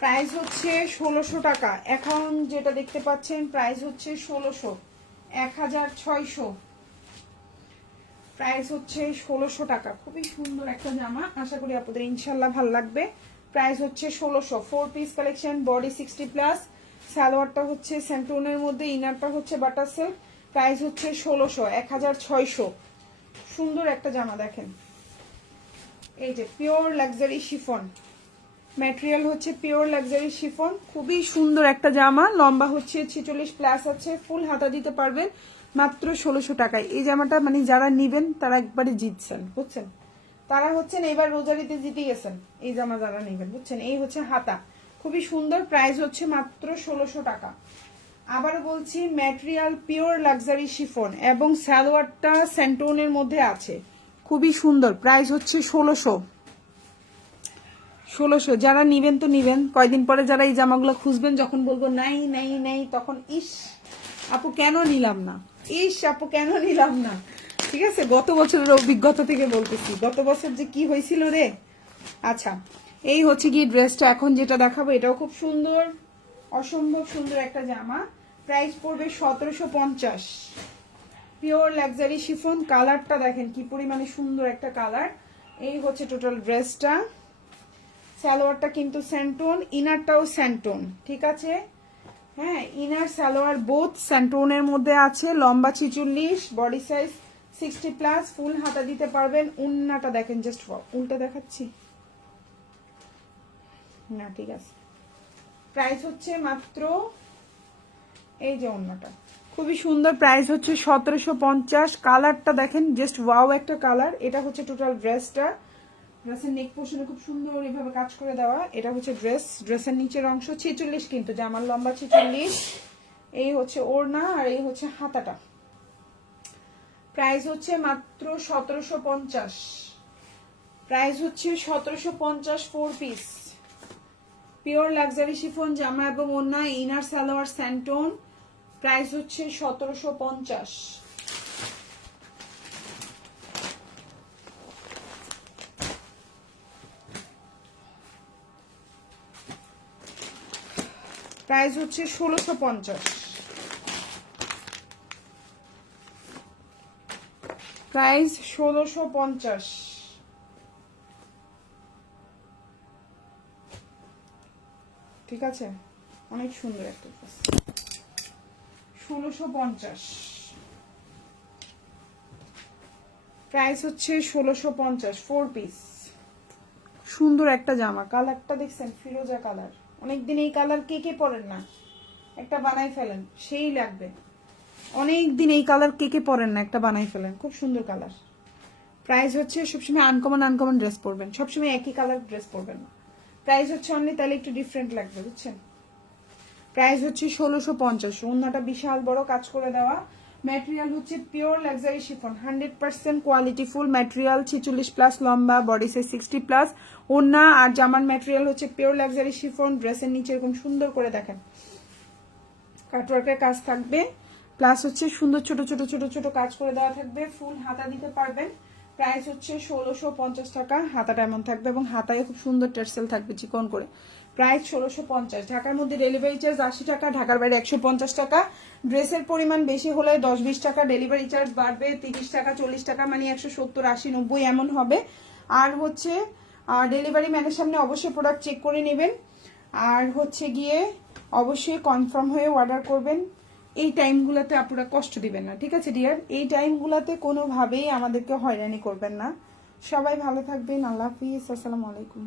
প্রাইস হচ্ছে 1600 টাকা। এখন যেটা দেখতে পাচ্ছেন প্রাইস হচ্ছে 1600, 1600। প্রাইস হচ্ছে 1600 টাকা। খুবই সুন্দর একটা জামা, আশা করি আপনাদের ইনশাল্লাহ ভালো লাগবে। প্রাইস হচ্ছে 1600, 4 পিস কালেকশন, বডি 60+, সালোয়ারটা হচ্ছে স্যান্টোনের মধ্যে, ইনারটা হচ্ছে বাটার সিল্ক। প্রাইস হচ্ছে 1600, 1600। সুন্দর একটা জামা দেখেন, এই যে পিওর লাক্সারি শিফন, ম্যাটেরিয়াল হচ্ছে পিওর লাক্সারি শিফন, খুবই সুন্দর একটা জামা। লম্বা হচ্ছে 46+ আছে, ফুল হাতা দিতে পারবেন মাত্র 1600 টাকায়। এই জামাটা মানে যারা নিবেন তারা একবারে জিতছেন, বুঝছেন, তারা হচ্ছেন এবার রোজারিতে জিতে গেছেন। এই জামা যারা নিবেন, বুঝছেন, এই হচ্ছে হাতা, খুবই সুন্দর। প্রাইস হচ্ছে মাত্র 1600 টাকা। আবার বলছি ম্যাটেরিয়াল পিওর লাক্সারি শিফন এবং সালোয়ারটা স্যান্টোনের মধ্যে আছে, খুবই সুন্দর। প্রাইস হচ্ছে 1600। যারা নিবেন তো নিবেন, কয়দিন পরে যারা এই জামাগুলো খুঁজবেন, যখন বলবো নাই নাই নাই, তখন ইস আপু কেন নিলাম না, ইস আপু কেন নিলাম না। ঠিক আছে, গত বছরের অভিজ্ঞতা থেকে বলতেছি, গত বছর যে কি হয়েছিল রে। আচ্ছা, এই হচ্ছে কি ড্রেসটা। এখন যেটা দেখাবো এটাও খুব সুন্দর, অসম্ভব সুন্দর একটা জামা। প্রাইস পড়বে 1750, পিওর লাক্সারি শিফন। কালারটা দেখেন কি পরিমাণে সুন্দর একটা কালার। এই হচ্ছে টোটাল ড্রেসটা। সালোয়ারটা কিন্তু স্যান্টোন, ইনারটাও স্যান্টোন, ঠিক আছে। হ্যাঁ, ইনার সালোয়ার বোথ স্যান্টোনের মধ্যে আছে। লম্বা 46, বডি সাইজ 60+, ফুল হাতা দিতে পারবেন। উন্নাটা দেখেন, জাস্ট উল্টা দেখাচ্ছি না, ঠিক আছে। প্রাইস হচ্ছে মাত্র, এই যে উন্নাটা খুবই সুন্দর, প্রাইস হচ্ছে 1750। কালারটা দেখেন, জাস্ট ওয়াও একটা কালার। এটা হচ্ছে টোটাল ড্রেসটা। ড্রেসের নেক পোর্শনে খুব সুন্দর এইভাবে কাজ করে দেওয়া। এটা হচ্ছে ড্রেস, ড্রেসের নিচের অংশ 46, কিন্তু জামার লম্বা 46। এই হচ্ছে ওড়না আর এই হচ্ছে হাতাটা। প্রাইস হচ্ছে মাত্র 1750। প্রাইস হচ্ছে 1750, 4 পিস পিওর লাক্সারি শিফন জামা এবং ওড়না, ইনার সালোয়ার স্যান্টোন। প্রাইস হচ্ছে 1750। প্রাইস হচ্ছে 1650। প্রাইস 1650। ঠিক আছে, অনেক সুন্দর একটা ড্রেস। 1650 প্রাইস হচ্ছে 1650, 4 পিস। সুন্দর একটা জামা, কালারটা দেখছেন ফিরোজা কালার। অনেকদিন এই কালার কে কে পরেন না, একটা বানাই ফেলেন, সেই লাগবে। অনেকদিন এই কালার কে কে পরেন না, একটা বানাই ফেলেন, খুব সুন্দর কালার। প্রাইস হচ্ছে, সবসময় আনকমন ড্রেস পরবেন, সবসময় একই কালার ড্রেস পরবেন না। প্রাইস হচ্ছে অনলি, তাহলে একটু ডিফারেন্ট লাগবে, বুঝছেন। প্রাইস হচ্ছে 1650। ওড়নাটা বিশাল বড় কাজ করে দেওয়া। ম্যাটেরিয়াল হচ্ছে pure luxury chiffon, 100% quality full material, 46+, লম্বা, বডি সাইজ 60+। ওড়না আর জামার ম্যাটেরিয়াল হচ্ছে পিওর লাক্সারি শিফন। ড্রেসের নিচে এরকম সুন্দর করে দেখেন কাটওয়ার্কের কাজ থাকবে, প্লাস হচ্ছে সুন্দর ছোট ছোট ছোট ছোট কাজ করে দেওয়া থাকবে। ফুল হাতা দিতে পারবেন। প্রাইস হচ্ছে 1650 টাকা। হাতাটা এমন থাকবে এবং হাতায় খুব সুন্দর টার্সেল থাকবে চিকন করে। প্রাইস 1650। ঢাকার মধ্যে ডেলিভারি চার্জ 80 টাকা, ঢাকার বাইরে 150 টাকা। ড্রেসের পরিমাণ বেশি হলে 10-20 টাকা ডেলিভারি চার্জ বাড়বে, 30 টাকা 40 টাকা মানে 170 80 90 এমন হবে। আর হচ্ছে ডেলিভারি ম্যানের সামনে অবশ্যই প্রোডাক্ট চেক করে নেবেন। আর হচ্ছে গিয়ে অবশ্যই কনফার্ম হয়ে অর্ডার করবেন। এই টাইমগুলোতে আপনারা কষ্ট দিবেন না, ঠিক আছে ডিয়ার? এই টাইমগুলোতে কোনোভাবেই আমাদেরকে হয়রানি করবেন না। সবাই ভালো থাকবেন। আল্লাহ হাফিজ, আসসালামু আলাইকুম।